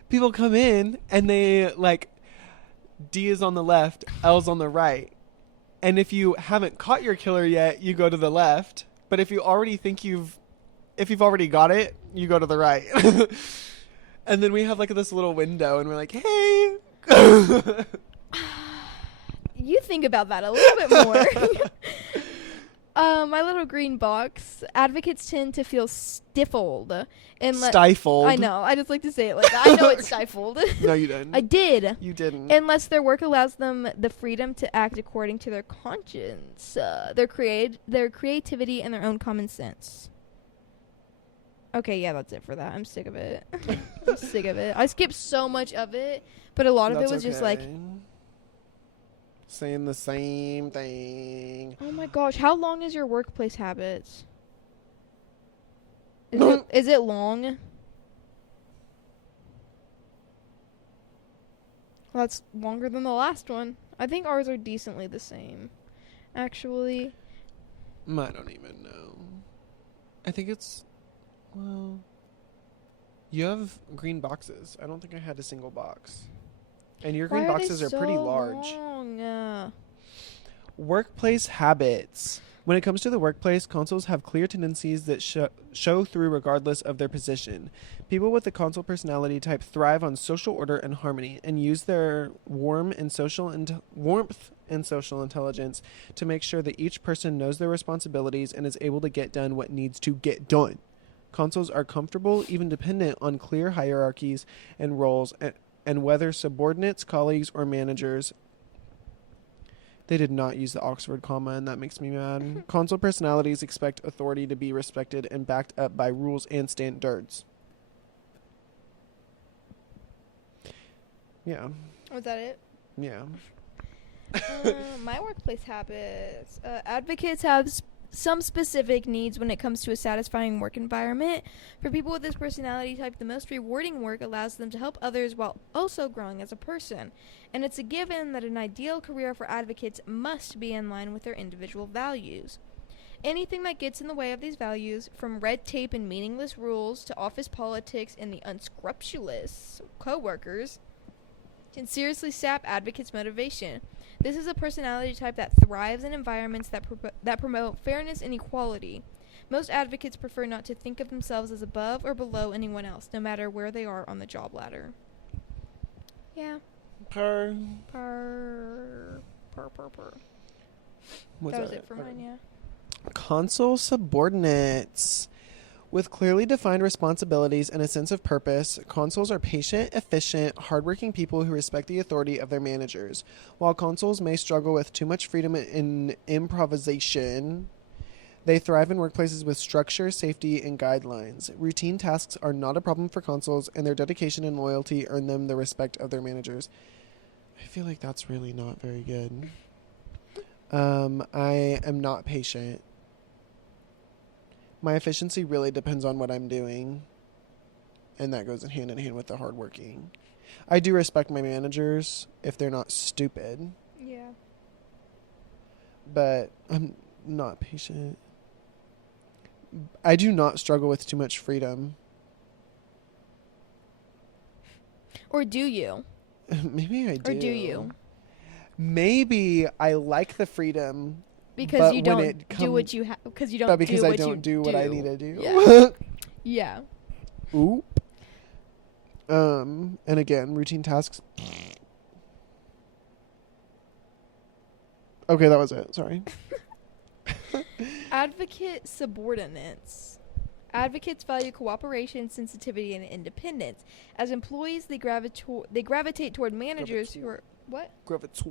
People come in and they, like, D is on the left, L's on the right. And if you haven't caught your killer yet, you go to the left. But if you already think if you've already got it, you go to the right. And then we have like this little window and we're like, hey. You think about that a little bit more. My little green box. Advocates tend to feel stifled. Stifled. I know. I just like to say it like that. I know it's stifled. No, you didn't. I did. You didn't. Unless their work allows them the freedom to act according to their conscience, their creativity, and their own common sense. Okay, yeah, that's it for that. I'm sick of it. I'm sick of it. I skipped so much of it, but a lot of it was just like, saying the same thing. oh my gosh, how long is your workplace habits? Is it long? Well, that's longer than the last one. I think ours are decently the same, actually. I don't even know. I think it's, well, you have green boxes. I don't think I had a single box. And your green boxes are pretty large. Workplace habits. When it comes to the workplace, consuls have clear tendencies that show through regardless of their position. People with the consul personality type thrive on social order and harmony and use their warmth and social intelligence to make sure that each person knows their responsibilities and is able to get done what needs to get done. Consuls are comfortable, even dependent on clear hierarchies and roles, and whether subordinates, colleagues, or managers. They did not use the Oxford comma, and that makes me mad. Consul personalities expect authority to be respected and backed up by rules and standards. Yeah. Was that it? Yeah. My workplace habits. Advocates have some specific needs when it comes to a satisfying work environment. For people with this personality type, the most rewarding work allows them to help others while also growing as a person. And it's a given that an ideal career for advocates must be in line with their individual values. Anything that gets in the way of these values, from red tape and meaningless rules to office politics and the unscrupulous co-workers, can seriously sap advocates' motivation. This is a personality type that thrives in environments that promote fairness and equality. Most advocates prefer not to think of themselves as above or below anyone else, no matter where they are on the job ladder. Yeah. Purr. That was it for mine, yeah. Consul subordinates. With clearly defined responsibilities and a sense of purpose, consuls are patient, efficient, hardworking people who respect the authority of their managers. While consuls may struggle with too much freedom in improvisation, they thrive in workplaces with structure, safety, and guidelines. Routine tasks are not a problem for consuls, and their dedication and loyalty earn them the respect of their managers. I feel like that's really not very good. I am not patient. My efficiency really depends on what I'm doing, and that goes hand in hand with the hardworking. I do respect my managers if they're not stupid. Yeah. But I'm not patient. I do not struggle with too much freedom. Or do you? Maybe I do. Or do you? Maybe I like the freedom. Because you don't do what you have. Because you don't. But because do I what don't do what I need to do. Yeah. Yeah. Oop. And again, routine tasks. Okay, that was it. Sorry. Advocate subordinates. Advocates value cooperation, sensitivity, and independence. As employees, they gravitate toward managers who are what? Gravitor.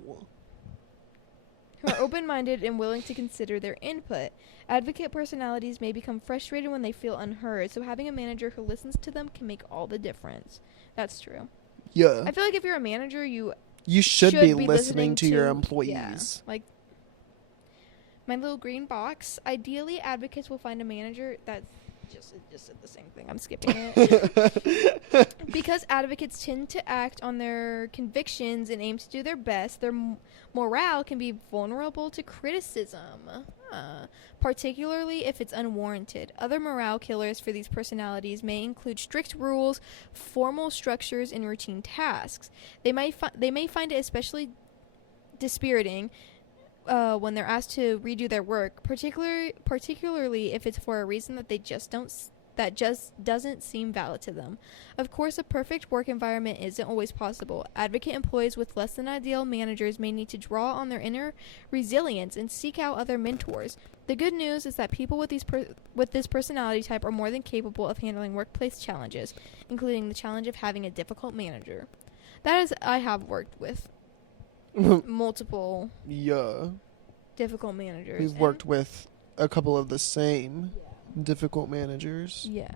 Who are open-minded and willing to consider their input. Advocate personalities may become frustrated when they feel unheard, so having a manager who listens to them can make all the difference. That's true. Yeah. I feel like if you're a manager, you should be listening to your employees. Yeah, like my little green box. Ideally, advocates will find a manager that just said the same thing. I'm skipping it. Because advocates tend to act on their convictions and aim to do their best, their morale can be vulnerable to criticism, particularly if it's unwarranted. Other morale killers for these personalities may include strict rules, formal structures, and routine tasks. They may find it especially dispiriting when they're asked to redo their work, particularly if it's for a reason that they just don't that just doesn't seem valid to them. Of course, a perfect work environment isn't always possible. Advocate employees with less than ideal managers may need to draw on their inner resilience and seek out other mentors. The good news is that people with this personality type are more than capable of handling workplace challenges, including the challenge of having a difficult manager. That is, I have worked with multiple difficult managers. We've worked with a couple of the same difficult managers. Yeah.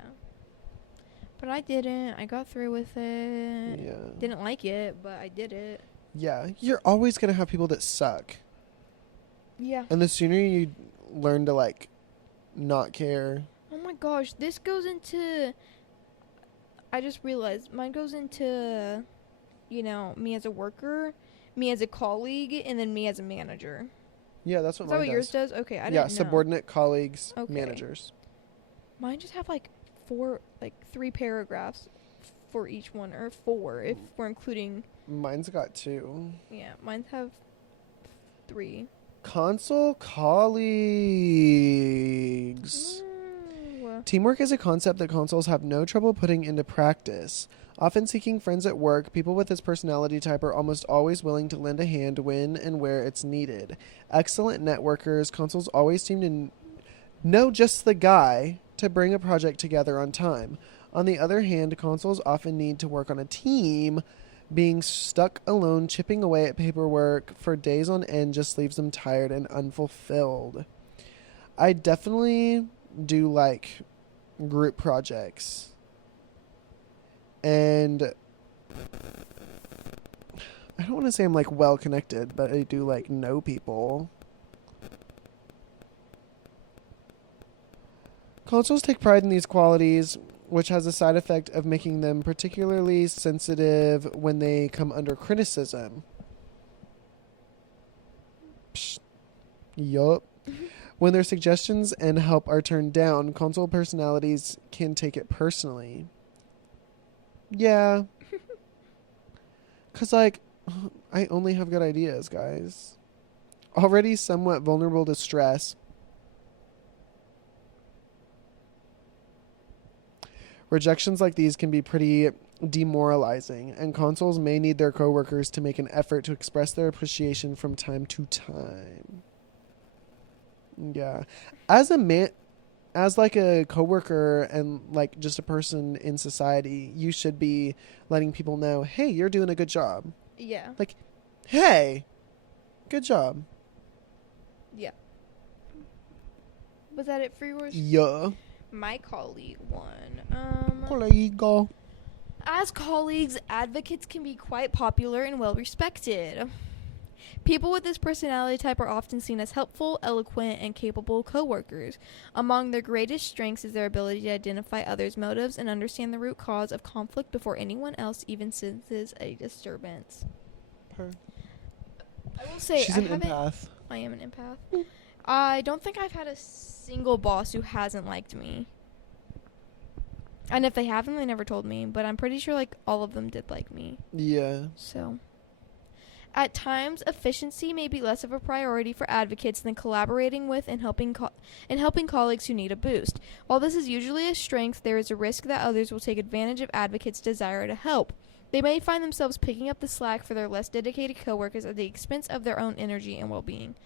But I didn't. I got through with it. Yeah. Didn't like it, but I did it. Yeah. You're always going to have people that suck. Yeah. And the sooner you learn to, like, not care. Oh my gosh. This goes into... I just realized mine goes into, me as a worker, me as a colleague, and then me as a manager. Yeah, that's what Is mine that what does. yours does? Okay, I didn't know. Subordinate, colleagues, Okay. managers. Mine just have like 3 paragraphs for each one, or 4 if we're including. Mine's got 2. Yeah, mine have 3. Consul colleagues. Teamwork is a concept that consuls have no trouble putting into practice. Often seeking friends at work, people with this personality type are almost always willing to lend a hand when and where it's needed. Excellent networkers, consuls always seem to know just the guy to bring a project together on time. On the other hand, consuls often need to work on a team. Being stuck alone, chipping away at paperwork for days on end just leaves them tired and unfulfilled. I definitely do like group projects. And I don't want to say I'm like well connected, but I do like know people. Consuls take pride in these qualities, which has a side effect of making them particularly sensitive when they come under criticism. Psst. Yup. When their suggestions and help are turned down, consul personalities can take it personally. Yeah. Because, like, I only have good ideas, guys. Already somewhat vulnerable to stress. Rejections like these can be pretty demoralizing, and consuls may need their coworkers to make an effort to express their appreciation from time to time. Yeah. As like a coworker and like just a person in society, you should be letting people know, hey, you're doing a good job. Yeah. Like, hey, good job. Yeah. Was that it for yours? Yeah. My colleague one. Colleague. As colleagues, advocates can be quite popular and well respected. People with this personality type are often seen as helpful, eloquent, and capable coworkers. Among their greatest strengths is their ability to identify others' motives and understand the root cause of conflict before anyone else even senses a disturbance. Her. I will say, She's an empath. I am an empath. I don't think I've had a single boss who hasn't liked me. And if they haven't, they never told me. But I'm pretty sure, like, all of them did like me. Yeah. So, at times, efficiency may be less of a priority for advocates than collaborating with and helping colleagues who need a boost. While this is usually a strength, there is a risk that others will take advantage of advocates' desire to help. They may find themselves picking up the slack for their less dedicated coworkers at the expense of their own energy and well-being.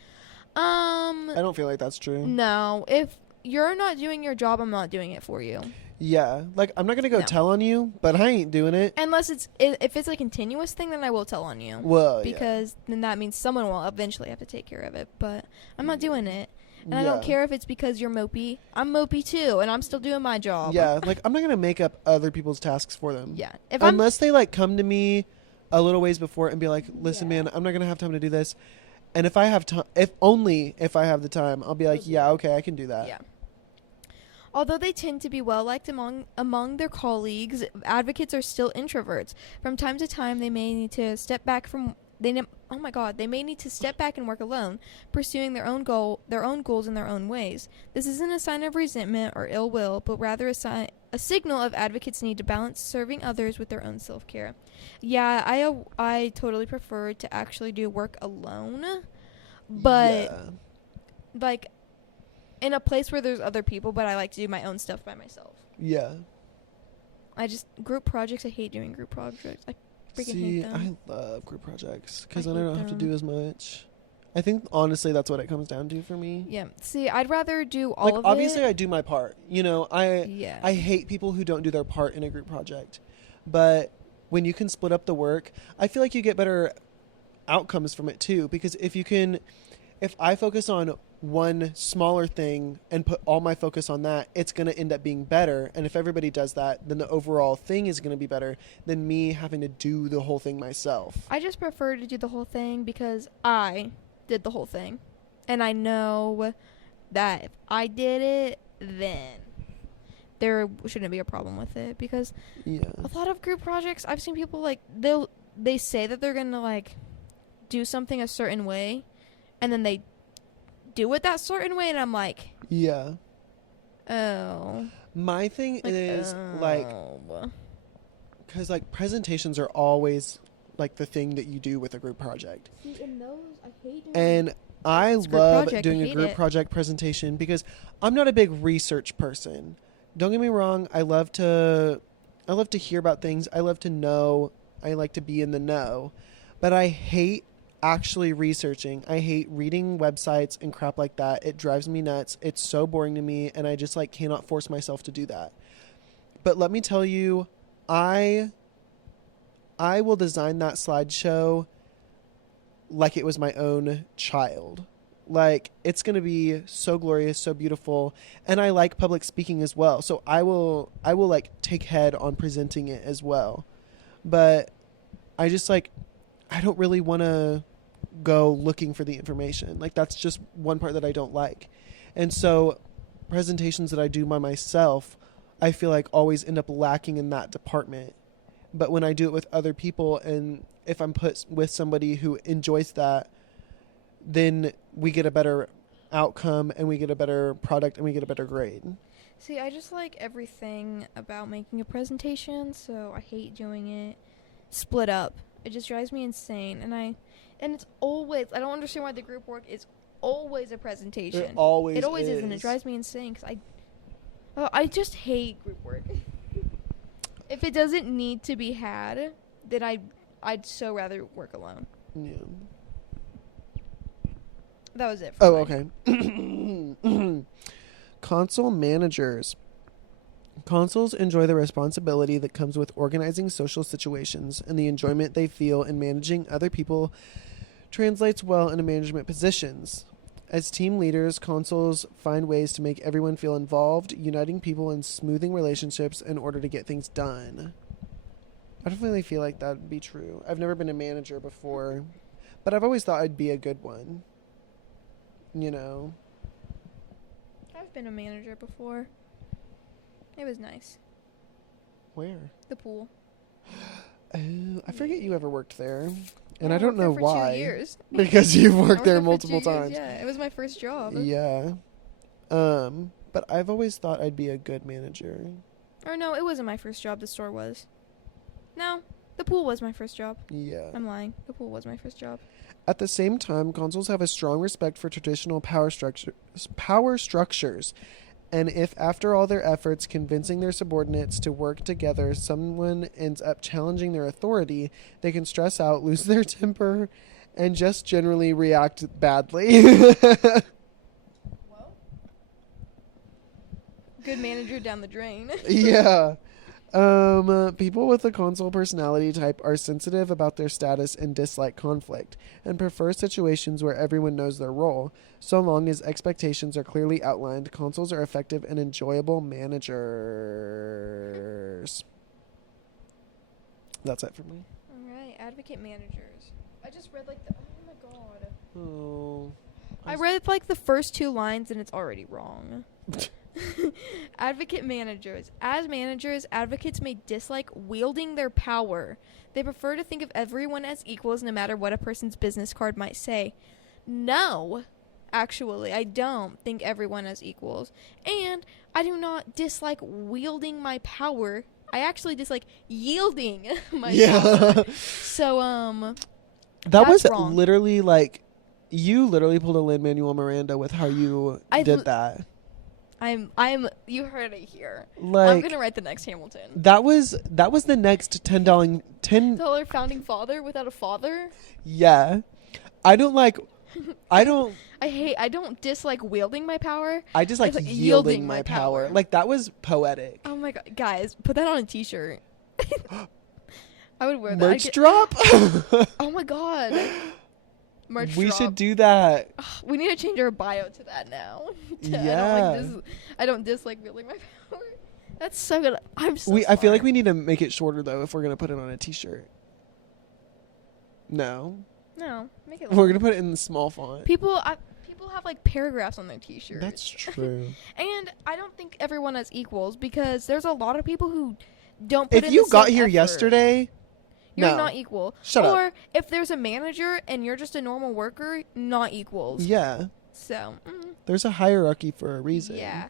I don't feel like that's true. No. If you're not doing your job, I'm not doing it for you. Yeah. Like, I'm not going to go tell on you, but I ain't doing it. Unless if it's a continuous thing, then I will tell on you. Well, because then that means someone will eventually have to take care of it. But I'm not doing it. And I don't care if it's because you're mopey. I'm mopey too, and I'm still doing my job. Yeah, like, I'm not going to make up other people's tasks for them. Yeah. Unless they, like, come to me a little ways before and be like, listen, man, I'm not going to have time to do this. And if I have time, if I have the time, I'll be like, yeah, okay, I can do that. Yeah. Although they tend to be well liked among their colleagues, advocates are still introverts. From time to time, they may need to step back they may need to step back and work alone, pursuing their own goals in their own ways. This isn't a sign of resentment or ill will, but rather a signal of advocates' need to balance serving others with their own self-care. Yeah, I totally prefer to actually do work alone, but like in a place where there's other people, but I like to do my own stuff by myself. Yeah. Group projects, I hate doing group projects. I freaking hate them. I love group projects because then I don't have to do as much. I think, honestly, that's what it comes down to for me. Yeah. See, I'd rather do all of it. Obviously, I do my part. You know, I hate people who don't do their part in a group project. But when you can split up the work, I feel like you get better outcomes from it, too. Because if I focus on one smaller thing and put all my focus on that, it's going to end up being better. And if everybody does that, then the overall thing is going to be better than me having to do the whole thing myself. I just prefer to do the whole thing because I did the whole thing. And I know that if I did it, then there shouldn't be a problem with it. Because a lot of group projects, I've seen people, like, they say that they're going to, like, do something a certain way, and then they do it that certain way, and I'm like, oh. My thing is, because, like, presentations are always, like, the thing that you do with a group project. See, in those, I hate doing and I love doing a group project presentation because I'm not a big research person. Don't get me wrong, I love to hear about things. I love to know. I like to be in the know. But I hate actually researching. I hate reading websites and crap like that. It drives me nuts. It's so boring to me, and I just, like, cannot force myself to do that. But let me tell you, I will design that slideshow like it was my own child. Like, it's going to be so glorious, so beautiful. And I like public speaking as well. So I will like take head on presenting it as well. But I just, like, I don't really want to go looking for the information. Like, that's just one part that I don't like. And so presentations that I do by myself, I feel like always end up lacking in that department. But when I do it with other people, and if I'm put with somebody who enjoys that, then we get a better outcome, and we get a better product, and we get a better grade. See, I just like everything about making a presentation, so I hate doing it split up. It just drives me insane, and it's always, I don't understand why the group work is always a presentation. It always is, and it drives me insane because I just hate group work. If it doesn't need to be had, then I'd so rather work alone. Yeah. That was it for okay. Console managers. Consuls enjoy the responsibility that comes with organizing social situations, and the enjoyment they feel in managing other people translates well into management positions. As team leaders, consuls find ways to make everyone feel involved, uniting people and smoothing relationships in order to get things done. I definitely feel like that would be true. I've never been a manager before, but I've always thought I'd be a good one. You know? I've been a manager before. It was nice. Where? The pool. Oh, I forget you ever worked there. And I don't know for why. 2 years. Because you've worked there multiple times. Yeah, it was my first job. Yeah. But I've always thought I'd be a good manager. Or no, it wasn't my first job, the store was. No, the pool was my first job. Yeah. I'm lying. The pool was my first job. At the same time, consuls have a strong respect for traditional power structures. And if, after all their efforts convincing their subordinates to work together, someone ends up challenging their authority, they can stress out, lose their temper, and just generally react badly. Well, good manager down the drain. Yeah. People with a consul personality type are sensitive about their status and dislike conflict, and prefer situations where everyone knows their role. So long as expectations are clearly outlined, consuls are effective and enjoyable managers. That's it for me. Alright, advocate managers. I just read oh my god. Oh. I read the first 2 lines and it's already wrong. Advocate managers. As managers, advocates may dislike wielding their power. They prefer to think of everyone as equals no matter what a person's business card might say. No, actually, I don't think everyone as equals. And I do not dislike wielding my power. I actually dislike yielding my power. So, that was wrong. literally You literally pulled a Lin-Manuel Miranda with how you did that. You heard it here. Like, I'm gonna write the next Hamilton. That was the next $10 founding father without a father. Yeah, I don't dislike wielding my power. I just like yielding my power. Like, that was poetic. Oh my god, guys, put that on a t-shirt. I would wear that. Merch drop. Oh my god. Merch we drop. should do that. We need to change our bio to that now. Yeah. I don't dislike wielding my power. That's so good. I'm so I feel smart. like we need to make it shorter though if we're gonna put it on a t-shirt. No, make it. We're gonna put it in the small font. People have like paragraphs on their t-shirts. That's true. And I don't think everyone has equals, because there's a lot of people who don't put in If you the got same here effort. yesterday, You're no. not equal. Shut up. Or if there's a manager and you're just a normal worker, not equals. Yeah. So. There's a hierarchy for a reason. Yeah.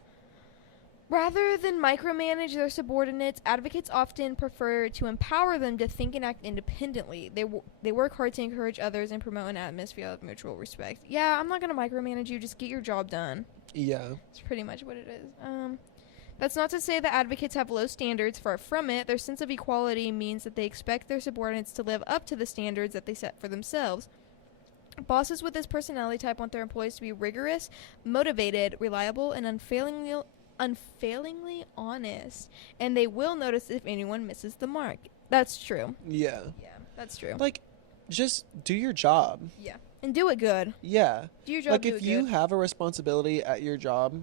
Rather than micromanage their subordinates, advocates often prefer to empower them to think and act independently. They work hard to encourage others and promote an atmosphere of mutual respect. Yeah, I'm not going to micromanage you. Just get your job done. Yeah. That's pretty much what it is. That's not to say that advocates have low standards. Far from it. Their sense of equality means that they expect their subordinates to live up to the standards that they set for themselves. Bosses with this personality type want their employees to be rigorous, motivated, reliable, and unfailingly honest, and they will notice if anyone misses the mark. That's true. Yeah. Yeah, that's true. Like, just do your job. Yeah. And do it good. Yeah. Do your job. Like, do if it you good. have a responsibility at your job,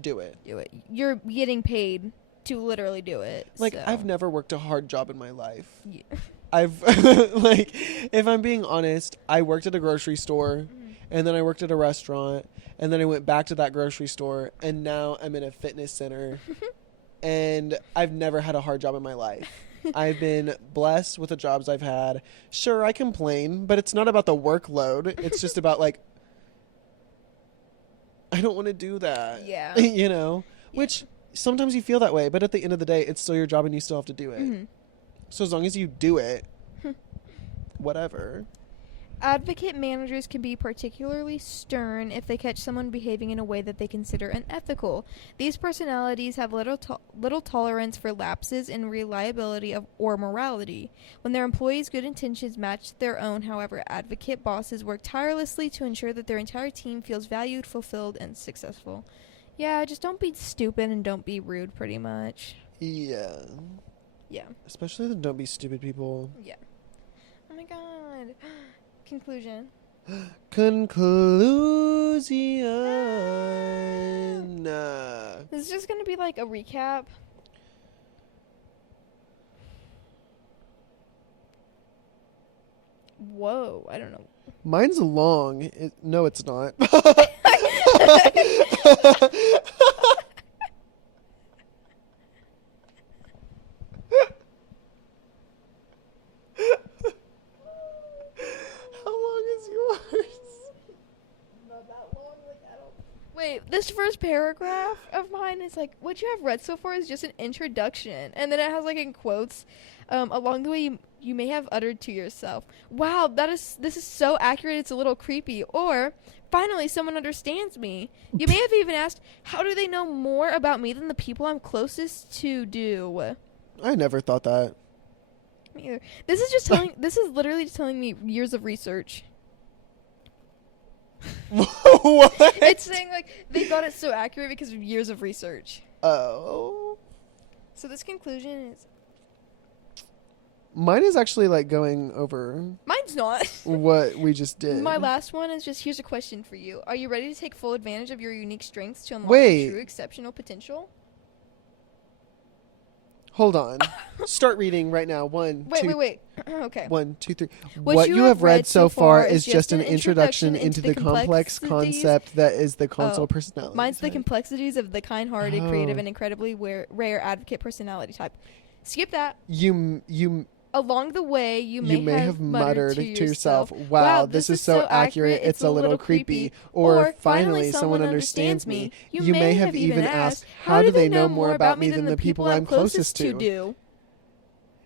do it. Do it. You're getting paid to literally do it. Like, so. I've never worked a hard job in my life. Yeah. I've, like, if I'm being honest, I worked at a grocery store, and then I worked at a restaurant, and then I went back to that grocery store, and now I'm in a fitness center, and I've never had a hard job in my life. I've been blessed with the jobs I've had. Sure, I complain, but it's not about the workload. It's just about, like, I don't want to do that. Yeah. You know? Yeah. Which, sometimes you feel that way, but at the end of the day, it's still your job and you still have to do it. Mm-hmm. So as long as you do it, whatever. Advocate managers can be particularly stern if they catch someone behaving in a way that they consider unethical. These personalities have little tolerance for lapses in reliability or morality. When their employees' good intentions match their own, however, advocate bosses work tirelessly to ensure that their entire team feels valued, fulfilled, and successful. Yeah, just don't be stupid and don't be rude, pretty much. Yeah. Yeah. Especially the don't be stupid people. Yeah. Oh my god. Conclusion. Conclusion. This is just going to be like a recap. Whoa, I don't know. Mine's long. No, it's not. Wait, this first paragraph of mine is like, what you have read so far is just an introduction. And then it has like in quotes, along the way you may have uttered to yourself, wow, this is so accurate it's a little creepy. Or, finally someone understands me. You may have even asked, how do they know more about me than the people I'm closest to do? I never thought that. Me either. This is literally just telling me years of research. What? It's saying like they got it so accurate because of years of research. Oh. So this conclusion is. Mine is actually like going over. Mine's not. What we just did. My last one is just, here's a question for you. Are you ready to take full advantage of your unique strengths to unlock your true exceptional potential? Hold on. Start reading right now. Wait. Okay. 1, 2, 3. What you have read so far is just an introduction into the complex concept that is the console personality. Mine's the complexities of the kind-hearted, creative, and incredibly rare advocate personality type. Skip that. Along the way, you may have muttered to yourself, wow, this is so accurate, it's a little creepy. Or, finally, someone understands me. You may have even asked, how do they know more about me than the people I'm closest to do?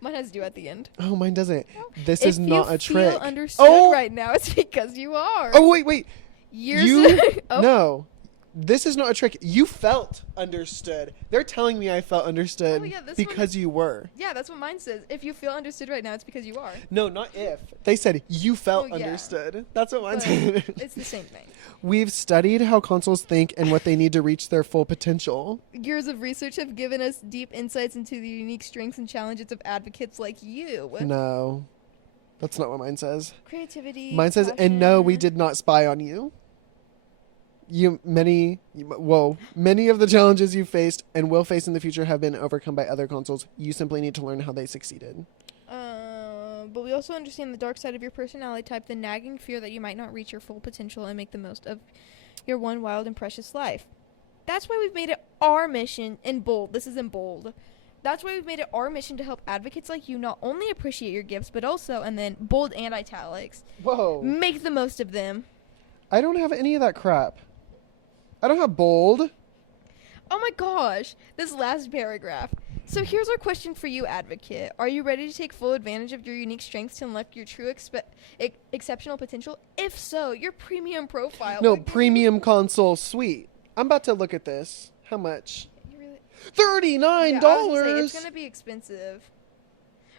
Mine has "do" at the end. Oh, mine doesn't. This If is not a you trick. feel understood right now, it's because you are. Oh, wait. Years. Oh. No. This is not a trick. You felt understood. They're telling me I felt understood because you were. Yeah, that's what mine says. If you feel understood right now, it's because you are. No, not if. They said you felt understood. That's what mine said. It's the same thing. We've studied how consoles think and what they need to reach their full potential. Years of research have given us deep insights into the unique strengths and challenges of advocates like you. No. That's not what mine says. Creativity. Mine says, passion. and no, we did not spy on you. Many of the challenges you faced and will face in the future have been overcome by other consoles. You simply need to learn how they succeeded. But we also understand the dark side of your personality type, the nagging fear that you might not reach your full potential and make the most of your one wild and precious life. That's why we've made it our mission, in bold. This is in bold. That's why we've made it our mission to help advocates like you not only appreciate your gifts, but also, and then bold and italics, make the most of them. I don't have any of that crap. I don't have bold. Oh my gosh, this last paragraph. So here's our question for you, advocate. Are you ready to take full advantage of your unique strengths to unlock your true exceptional potential? If so, your premium profile. No, premium console suite. I'm about to look at this. How much? $39. Yeah, I was gonna say, it's gonna be expensive.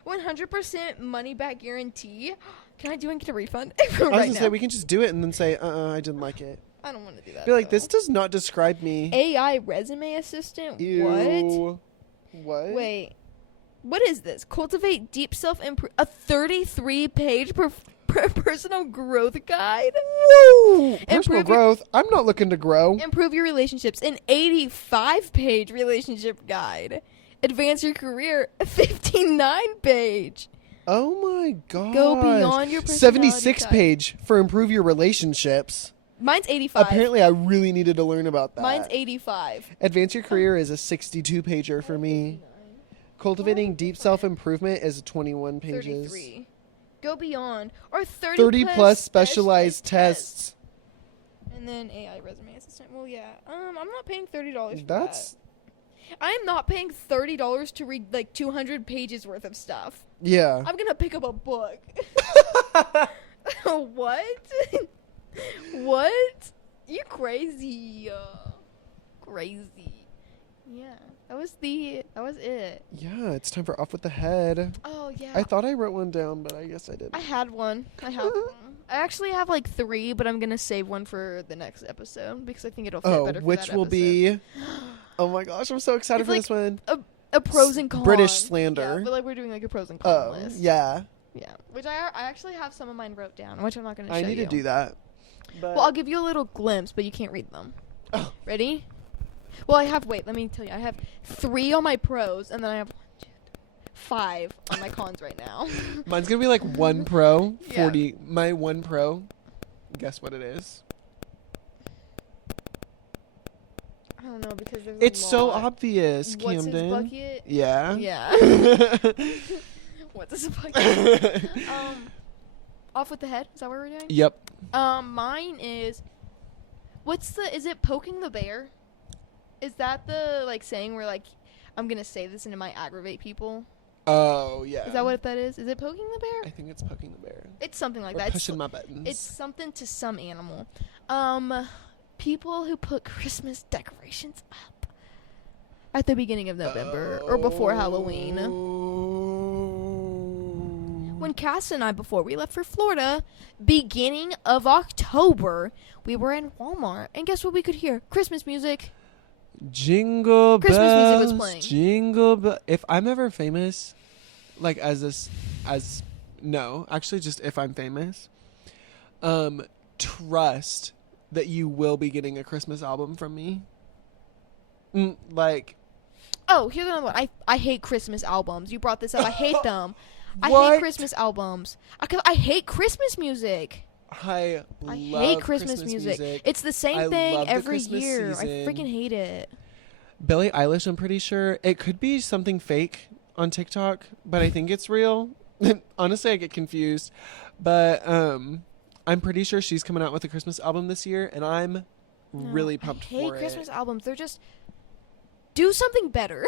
100% money back guarantee. Can I get a refund? I was gonna say we can just do it and then say, I didn't like it. I don't want to do that. Be like, this does not describe me. AI resume assistant. Ew. What? Wait. What is this? Cultivate deep self-improvement. A 33-page personal growth guide. Woo! Personal growth. I'm not looking to grow. Improve your relationships. An 85-page relationship guide. Advance your career. A 59-page. Oh my god. Go beyond your personality 76 type. page for improve your relationships. Mine's 85. Apparently, I really needed to learn about that. Mine's 85. Advance your career is a 62 pager for me. Cultivating deep self-improvement is 21 pages. 33. Go beyond. Or 30 plus specialized tests. And then AI resume assistant. Well, yeah. I'm not paying $30 for That's... that. I am not paying $30 to read like 200 pages worth of stuff. Yeah. I'm gonna pick up a book. What? What? You crazy. Crazy. Yeah. That was it. Yeah, it's time for Off with the Head. Oh, yeah. I thought I wrote one down, but I guess I didn't. I had one. I actually have like 3, but I'm going to save one for the next episode because I think it'll fit better for which that will episode. be... Oh my gosh, I'm so excited for like this one. A pros and cons. British slander. Yeah, but like we're doing like a pros and cons list. Yeah. Yeah. Which I actually have some of mine wrote down, which I'm not going to show you. I need to do that. But Well, I'll give you a little glimpse, but you can't read them. Oh. Ready? Well, let me tell you. I have 3 on my pros, and then I have 5 on my cons right now. Mine's going to be like 1 pro, Yeah. 40. My 1 pro, guess what it is? I don't know, because there's It's a so lot. obvious, What's Camden. his bucket? Yeah. Yeah. What's his bucket? Off with the head? Is that what we're doing? Yep. Mine is... is it poking the bear? Is that the, like, saying where, like, I'm gonna say this and it might aggravate people? Oh, yeah. Is that what that is? Is it poking the bear? I think it's poking the bear. It's something like Or that. pushing my buttons. It's something to some animal. People who put Christmas decorations up at the beginning of November or before Halloween. When Cass and I, before we left for Florida, beginning of October, we were in Walmart, and guess what we could hear? Christmas music. Jingle bells. Christmas music was playing. Jingle bell. If I'm ever famous, like just if I'm famous, trust that you will be getting a Christmas album from me. Oh, here's another one. I hate Christmas albums. You brought this up. I hate them. I What? hate Christmas albums. I hate Christmas music. I hate Christmas music. It's the same thing love the every Christmas year. season. I freaking hate it. Billie Eilish, I'm pretty sure. It could be something fake on TikTok, but I think it's real. Honestly, I get confused. But I'm pretty sure she's coming out with a Christmas album this year, and I'm really pumped for it. I hate Christmas albums. They're just... do something better.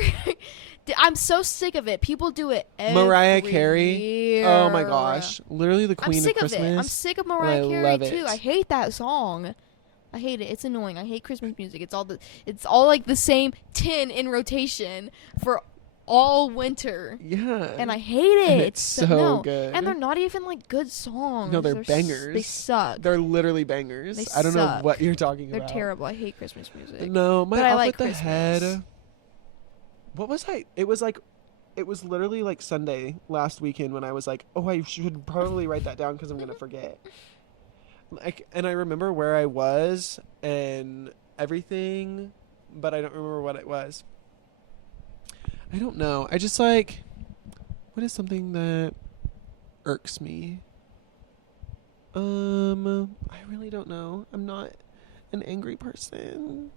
I'm so sick of it. People do it every Mariah Carey. year. Oh my gosh. Literally the I'm queen sick of Christmas. it. I'm sick of and Mariah I Carey love too. it. I hate that song. I hate it. It's annoying. I hate Christmas music. It's all like the same 10 in rotation for all winter. Yeah. And I hate it. And it's so good. And they're not even like good songs. No, they're bangers. They suck. They're literally bangers. They I don't know suck. what you're talking They're about. terrible. I hate Christmas music. No, my But off I like with the Christmas. head. What was I? It was literally like Sunday last weekend when I was like, oh, I should probably write that down because I'm gonna forget. Like, and I remember where I was and everything, but I don't remember what it was. I don't know. I just like, what is something that irks me? I really don't know. I'm not an angry person.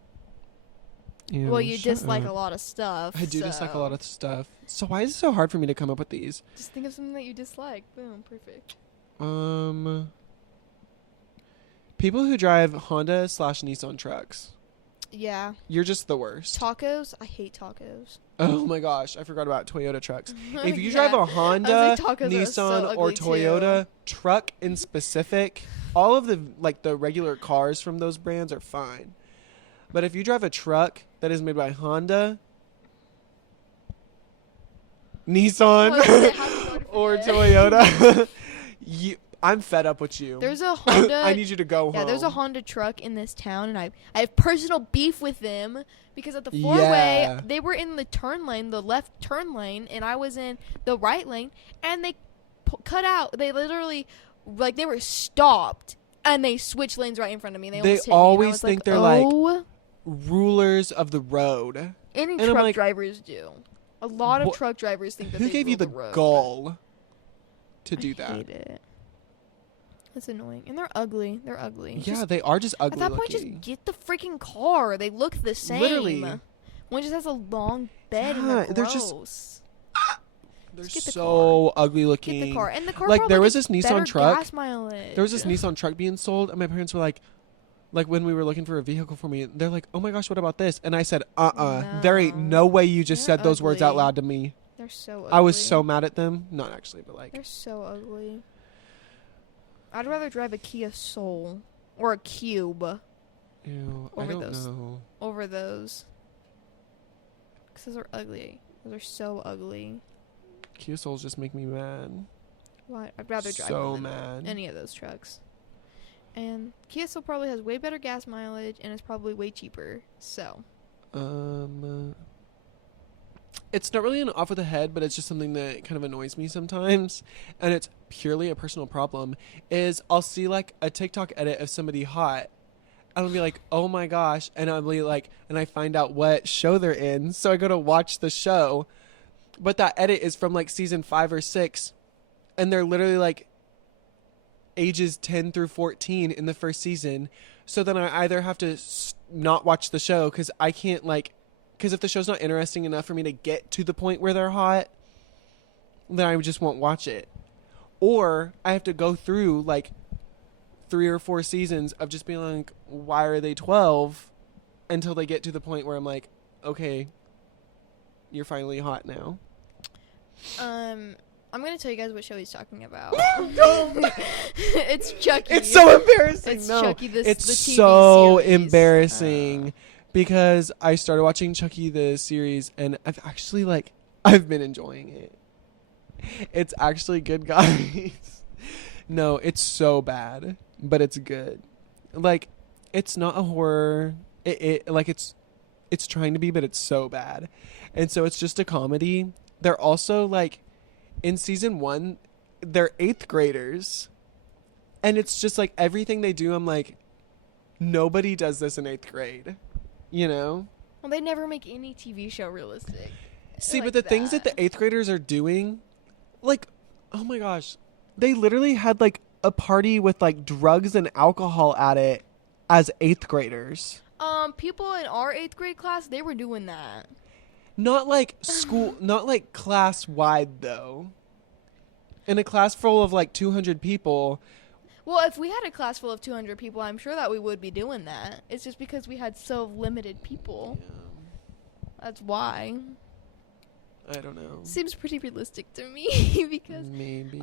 Ew, Well, you shut dislike up. a lot of stuff. I do so. dislike a lot of stuff. So why is it so hard for me to come up with these? Just think of something that you dislike. Boom, perfect. People who drive Honda/Nissan trucks. Yeah. You're just the worst. Tacos? I hate tacos. Oh my gosh, I forgot about Toyota trucks. If you Yeah. drive a Honda, tacos are Nissan, so or ugly, too. Toyota truck in specific, all of the regular cars from those brands are fine. But if you drive a truck that is made by Honda, Nissan, or Toyota, I'm fed up with you. There's a Honda. I need you to go home. Yeah, there's a Honda truck in this town, and I have personal beef with them because at the four-way, Yeah. they were in the turn lane, the left turn lane, and I was in the right lane, and they cut out. They literally, like, they were stopped, and they switched lanes right in front of me. They almost hit me, and I always was think like, they're, like, oh. rulers of the road. Any And I'm truck like, drivers do. A lot of Wha- truck drivers think that Who they gave you rule the road. gall to do I that? hate it. That's annoying. And they're ugly. They're ugly. Yeah, Just- they are just ugly At that point, looking. just get the freaking car. They look the same. Literally. One just has a long bed and Yeah, they're they're gross. just- They're get the so ugly looking. Get the car. And the car Like, probably there was gets this Nissan better truck. gas mileage. There was this Nissan truck being sold, and my parents were like when we were looking for a vehicle for me, they're like, oh my gosh, what about this? And I said, there ain't No. no way you just They're said those words out ugly. loud to me. They're so ugly. I was so mad at them. Not actually, but like. They're so ugly. I'd rather drive a Kia Soul or a Cube Ew, I over don't those. know. over those. Because those are ugly. Those are so ugly. Kia Souls just make me mad. Why? I'd rather drive So one than mad. any of those trucks. And Kia Soul probably has way better gas mileage and is probably way cheaper. So. It's not really an off with the head, but it's just something that kind of annoys me sometimes, and it's purely a personal problem. Is I'll see like a TikTok edit of somebody hot, and I'll be like, oh my gosh, and I'll be like, and I find out what show they're in, so I go to watch the show, but that edit is from like season 5 or 6, and they're literally like ages 10 through 14 in the first season. So then I either have to not watch the show because I can't like. Because if the show's not interesting enough for me to get to the point where they're hot, then I just won't watch it. Or I have to go through like 3 or 4 seasons of just being like, why are they 12? Until they get to the point where I'm like, okay, you're finally hot now. I'm going to tell you guys what show he's talking about. No. It's Chucky. It's so embarrassing. It's no. Chucky, the it's TV so series. embarrassing. Because I started watching Chucky the series, and I've been enjoying it. It's actually good, guys. No, it's so bad, but it's good. Like, it's not a horror. It's trying to be, but it's so bad. And so it's just a comedy. They're also like, in season 1, they're 8th graders. And it's just like everything they do, I'm like, nobody does this in 8th grade. You know? Well, they never make any TV show realistic. See, like but the things that the 8th graders are doing, like, oh my gosh, they literally had like a party with like drugs and alcohol at it as 8th graders. People in our 8th grade class, they were doing that. Not like school, not like class wide though. In a class full of like 200 people. Well, if we had a class full of 200 people, I'm sure that we would be doing that. It's just because we had so limited people. That's why. I don't know. Seems pretty realistic to me because Maybe.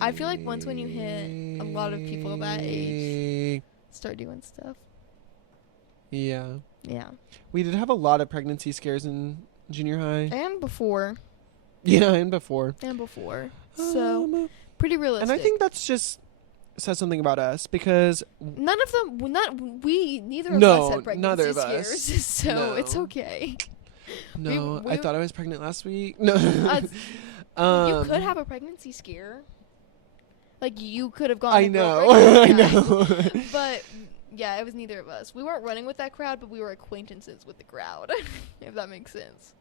I feel like once when you hit a lot of people that age start doing stuff. Yeah. Yeah. We did have a lot of pregnancy scares in junior high. And before. Yeah, and before. So, pretty realistic. And I think that's just says something about us because neither of us had pregnancy neither of scares, us. so it's okay. No, we I thought I was pregnant last week. No. You could have a pregnancy scare. Like, you could have gone. I know. I I know. But, yeah, it was neither of us. We weren't running with that crowd, but we were acquaintances with the crowd, if that makes sense.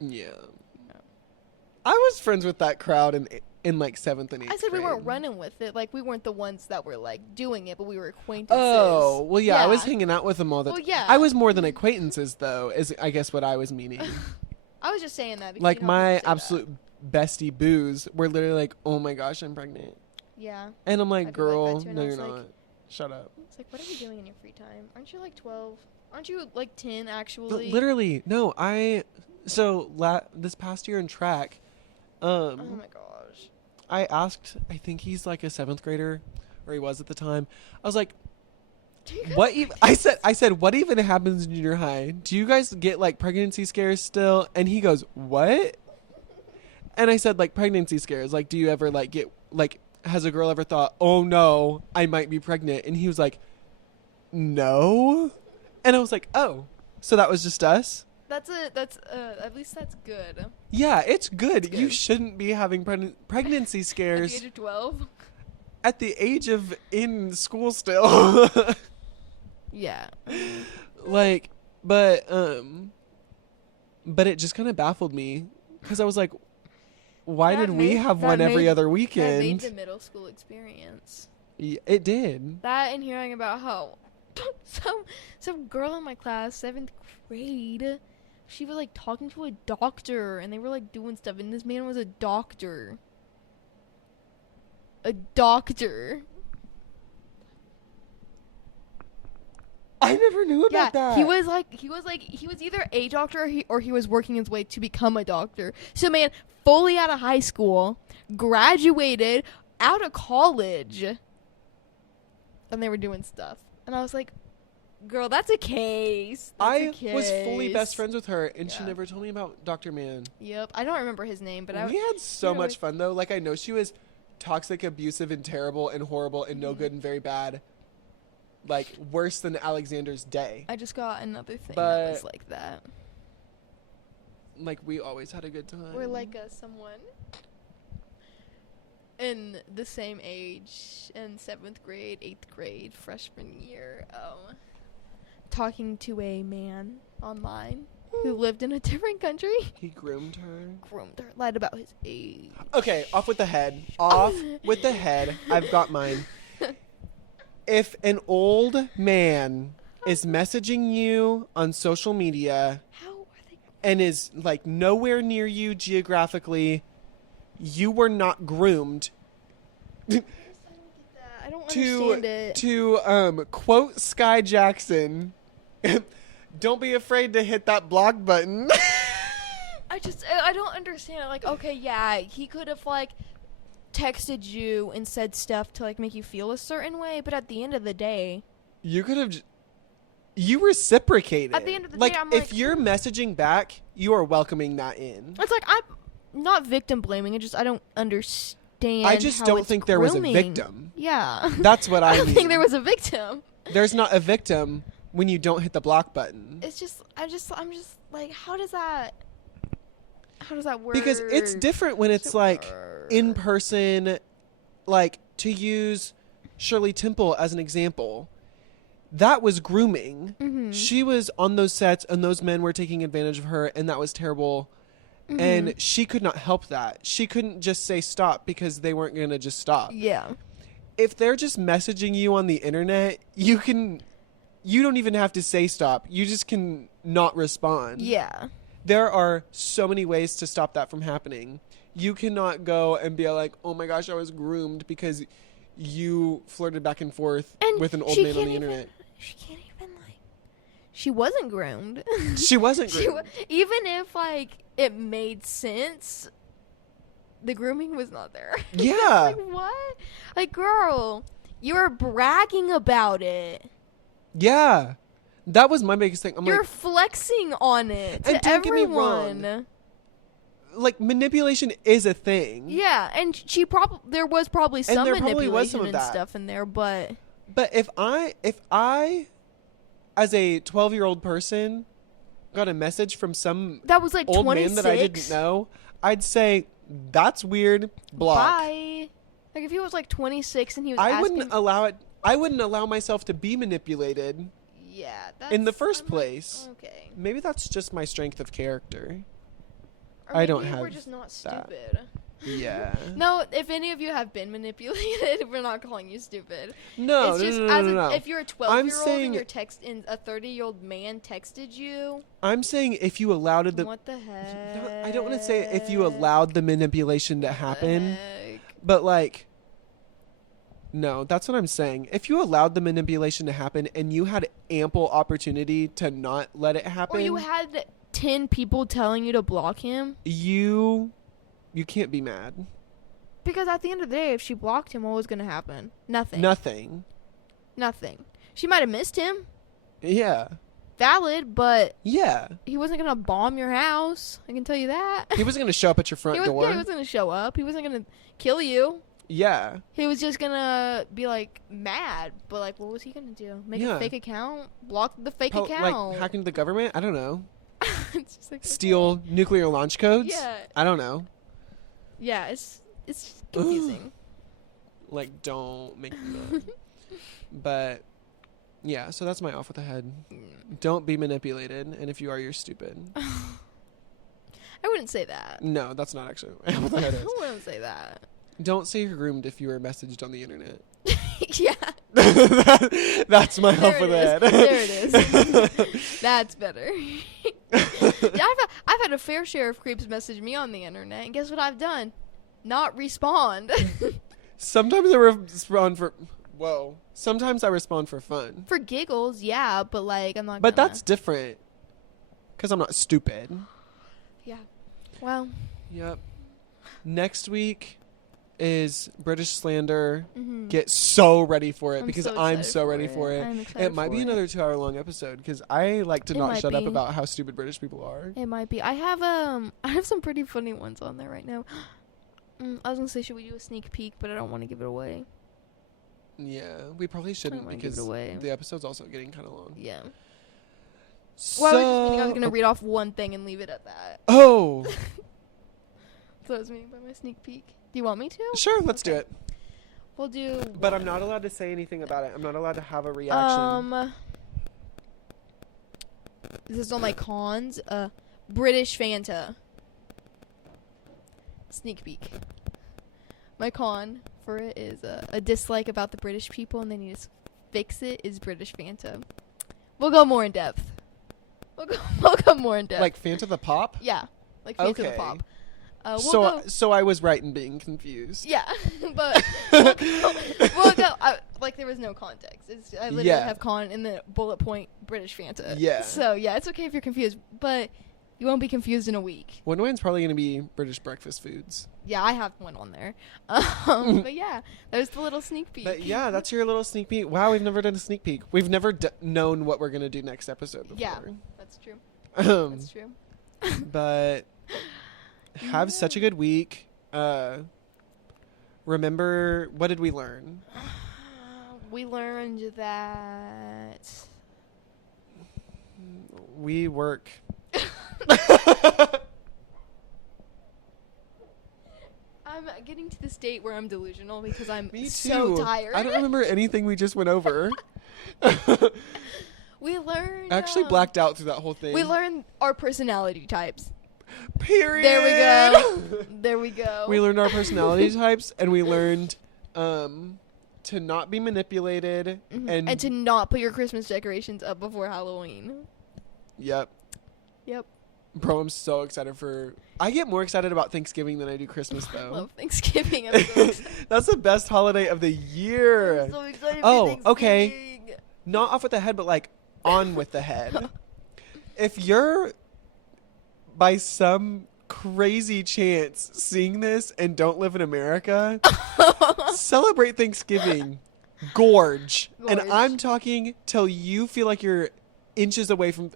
Yeah. No. I was friends with that crowd in like 7th and 8th I said grade. we weren't running with it. Like, we weren't the ones that were, like, doing it, but we were acquaintances. Oh, well, yeah, I was hanging out with them all the time. Well, yeah. I was more than acquaintances, though, is I guess what I was meaning. I was just saying that because Like, you don't my have to say absolute bestie boos were literally like, oh my gosh, I'm pregnant. that. Yeah. And I'm like, I feel like girl, that too, and no, I you're was like- not. Shut up. It's like, what are you doing in your free time? Aren't you, like, 12? Aren't you, like, 10, But actually? literally, no, this past year in track, Oh, my gosh. I asked, I think he's like a 7th grader, or he was at the time. I was like, what even, I said, what even happens in junior high? Do you guys get like pregnancy scares still? And he goes, what? And I said, like, pregnancy scares. Like, do you ever like get, like, has a girl ever thought, oh no, I might be pregnant? And he was like, no. And I was like, oh, so that was just us? That's at least that's good. Yeah, it's good. It's You good. shouldn't be having pregnancy At scares the age of 12? at the age of in school still. Yeah. Like, but it just kind of baffled me because I was like, why That did we made- have that one every made- other That made weekend? the middle school experience. It did. That and hearing about how some girl in my class, 7th grade, she was like talking to a doctor and they were like doing stuff and this man was a doctor. A doctor. I never knew about that. He was either a doctor or he was working his way to become a doctor. So man, fully out of high school, graduated, out of college, and they were doing stuff. And I was like, girl, that's a case. I was fully best friends with her, and she Yeah. never told me about Dr. Man. Yep. I don't remember his name, but We had so you know, much like- fun, though. Like, I know she was toxic, abusive, and terrible, and horrible, and no good, and very bad. Like, worse than Alexander's day. I just got another thing that But- was like that. Like, we always had a good time. Or like someone in the same age in 7th grade, 8th grade, freshman year, talking to a man online who lived in a different country. He groomed her. Groomed her, lied about his age. Okay, off with the head. Off with the head. I've got mine. If an old man is messaging you on social media How are they? and is like nowhere near you geographically, you were not groomed I don't get that. I don't understand it. to quote Sky Jackson, don't be afraid to hit that block button. I don't understand it. Like, okay, yeah, he could have like texted you and said stuff to like make you feel a certain way, but at the end of the day, You could have. You reciprocated. At the end of the like, day, I'm if like, you're messaging back, you are welcoming that in. it's like I'm not victim blaming. I don't understand. I just how don't it's think there was a grooming. victim. Yeah, That's what I don't mean. think there was a victim. There's not a victim when you don't hit the block button. It's just I'm just like, how does that work? Because it's different when it's like in person, like to use Shirley Temple as an example. That was grooming. Mm-hmm. She was on those sets and those men were taking advantage of her and that was terrible. Mm-hmm. And she could not help that. She couldn't just say stop because they weren't going to just stop. Yeah. If they're just messaging you on the internet, you don't even have to say stop. You just can not respond. Yeah. There are so many ways to stop that from happening. You cannot go and be like, oh my gosh, I was groomed because you flirted back and forth And with an old she man on can't the even- internet. She can't even she wasn't groomed. She wasn't groomed. Even if, like, it made sense, the grooming was not there. Yeah. Like, what? Like, girl, you were bragging about it. Yeah. That was my biggest thing. You're flexing on it to and don't everyone. Get me wrong. Like, manipulation is a thing. Yeah, and there was probably some manipulation and stuff in there, but if I as a 12-year-old person got a message from some that was like old 26? man that I didn't know, I'd say that's weird. Block. Bye. Like if he was like 26 and he was asking, I wouldn't allow myself to be manipulated. Yeah, in the first place. Okay. Maybe that's just my strength of character. Or I don't have. We're just not stupid. Yeah. No, if any of you have been manipulated, we're not calling you stupid. No, it's just no. If you're a 12-year-old and a 30-year-old man texted you. I'm saying if you allowed it. What the heck? No, I don't want to say if you allowed the manipulation to happen, but like. No, that's what I'm saying. If you allowed the manipulation to happen and you had ample opportunity to not let it happen. Or you had 10 people telling you to block him. You can't be mad. Because at the end of the day, if she blocked him, what was going to happen? Nothing. Nothing. She might have missed him. Yeah. Valid, but yeah, he wasn't going to bomb your house. I can tell you that. He wasn't going to show up at your front door. Yeah, he wasn't going to show up. He wasn't going to kill you. Yeah. He was just gonna be like mad, but like what was he gonna do? Make a fake account? Block the fake account? Like hacking the government? I don't know. It's just like, steal nuclear launch codes? Yeah. I don't know. Yeah, it's confusing. Like don't make me mad. But yeah, so that's my off with the head. Don't be manipulated, and if you are, you're stupid. I wouldn't say that. No, that's not actually what the head is. I wouldn't say that. Don't say you're groomed if you were messaged on the internet. Yeah. That's my help with that. There it is. That's better. Yeah, I've had a fair share of creeps message me on the internet, and guess what I've done? Not respond. Sometimes I respond for... Whoa. Sometimes I respond for fun. For giggles, yeah, but like I'm not But that's different. Because I'm not stupid. Yeah. Well. Yep. Next week is British slander. Mm-hmm. Get so ready for it because I'm so ready for it. It might be another 2-hour long episode because I like to not shut up about how stupid British people are. It might be. I have some pretty funny ones on there right now. I was gonna say, should we do a sneak peek, but I don't want to give it away. Yeah, we probably shouldn't because the episode's also getting kind of long. Yeah. So, well, I was just meaning I was gonna read off one thing and leave it at that. Oh. So I was meaning by my sneak peek. Do you want me to? Sure, let's do it. We'll do. But I'm not allowed to say anything about it. I'm not allowed to have a reaction. This is on my cons. British Fanta. Sneak peek. My con for it is a dislike about the British people, and they need to fix it. Is British Fanta. We'll go more in depth. We'll go more in depth. Like Fanta the Pop? Yeah, like Fanta the Pop. So I was right in being confused. Yeah, but we'll go. Like there was no context. I literally have con in the bullet point British Fanta. Yeah. So yeah, it's okay if you're confused, but you won't be confused in a week. One wine's probably going to be British breakfast foods. Yeah, I have one on there. But yeah, there's the little sneak peek. But yeah, that's your little sneak peek. Wow, we've never done a sneak peek. We've never known what we're going to do next episode before. Yeah, that's true. That's true. But have such a good week. Remember, what did we learn? We learned that we work. I'm getting to the state where I'm delusional because I'm Me too. so tired. I don't remember anything we just went over. We learned. I actually blacked out through that whole thing. We learned our personality types. Period. There we go. There we go. We learned our personality types, and we learned to not be manipulated, and to not put your Christmas decorations up before Halloween. Yep. Bro, I'm so excited for... I get more excited about Thanksgiving than I do Christmas, though. I love Thanksgiving. I'm so excited. That's the best holiday of the year. I'm so excited for Oh, Thanksgiving. okay. Not off with the head, but like on with the head. If you're by some crazy chance seeing this and don't live in America, celebrate Thanksgiving. Gorge. And I'm talking till you feel like you're inches away from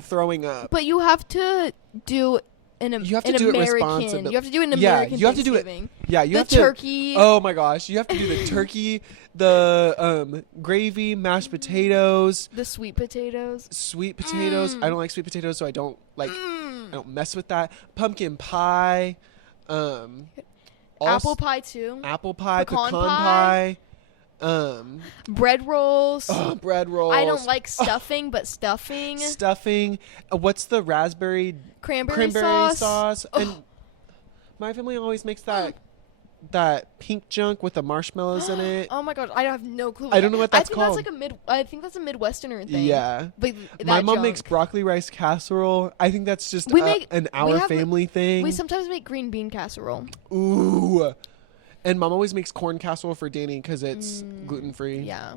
throwing up. But you have to do you have to do American. it responsibly. You have to do it in American. You have to do it. Yeah, you have to. The turkey. Oh my gosh, you have to do the turkey, the gravy, mashed potatoes, the sweet potatoes. Sweet potatoes. I don't like sweet potatoes, so I don't like. I don't mess with that. Pumpkin pie. Apple pie too. Apple pie, pecan pie. Bread rolls. Oh, bread rolls. I don't like stuffing, but stuffing. Stuffing. What's the raspberry cranberry sauce? And my family always makes that pink junk with the marshmallows in it. Oh my god, I have no clue. I don't know what that's called. I think that's a Midwesterner thing. Yeah. But my mom makes broccoli rice casserole. I think that's just an family thing. We sometimes make green bean casserole. Ooh. And mom always makes corn casserole for Danny because it's gluten-free. Yeah.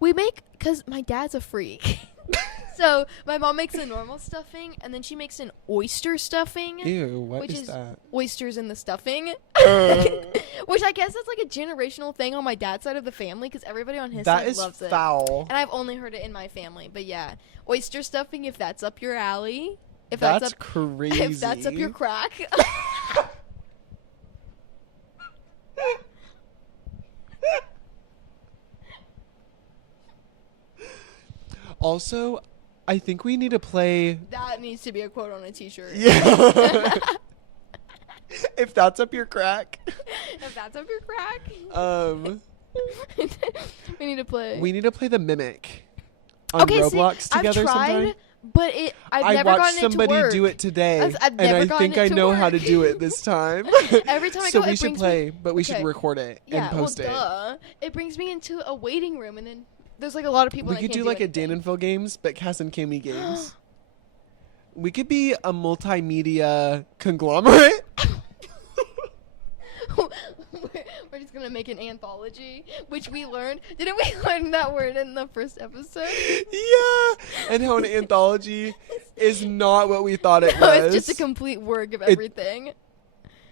We make, because my dad's a freak. So my mom makes a normal stuffing, and then she makes an oyster stuffing. Ew, what is that? Oysters in the stuffing. Which I guess that's like a generational thing on my dad's side of the family, because everybody on his side loves it. That is foul. And I've only heard it in my family. But yeah, oyster stuffing, if that's up your alley. That's crazy. If that's up your crack. Also, I think we need to play. That needs to be a quote on a t-shirt. Yeah. If that's up your crack. If that's up your crack. We need to play. We need to play the Mimic on Roblox together I've tried, sometime. But I've never gotten it to work. I watched somebody do it today, and I think I know how to do it this time. Every time I so go, we should play, but we should record it and post it. It brings me into a waiting room, and then there's like a lot of people. We could do like a Dan and Phil games, but Cass and Cammy games. We could be a multimedia conglomerate. We're just gonna make an anthology, which we learned. Didn't we learn that word in the first episode? Yeah, and how an anthology is not what we thought it No, was. it's just a complete work of everything.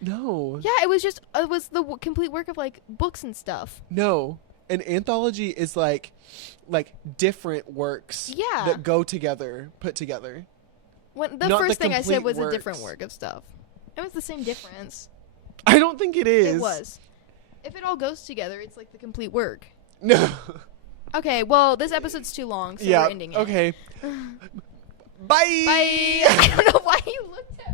No. Yeah, it was the complete work of like books and stuff. No, an anthology is like different works. Yeah. That go together, put together. When the first thing I said was a different work of stuff. It was the same difference. I don't think it is. It was. If it all goes together, it's like the complete work. No. Okay, well, this episode's too long, so we're ending it. Okay. Bye. Bye. I don't know why you looked at me.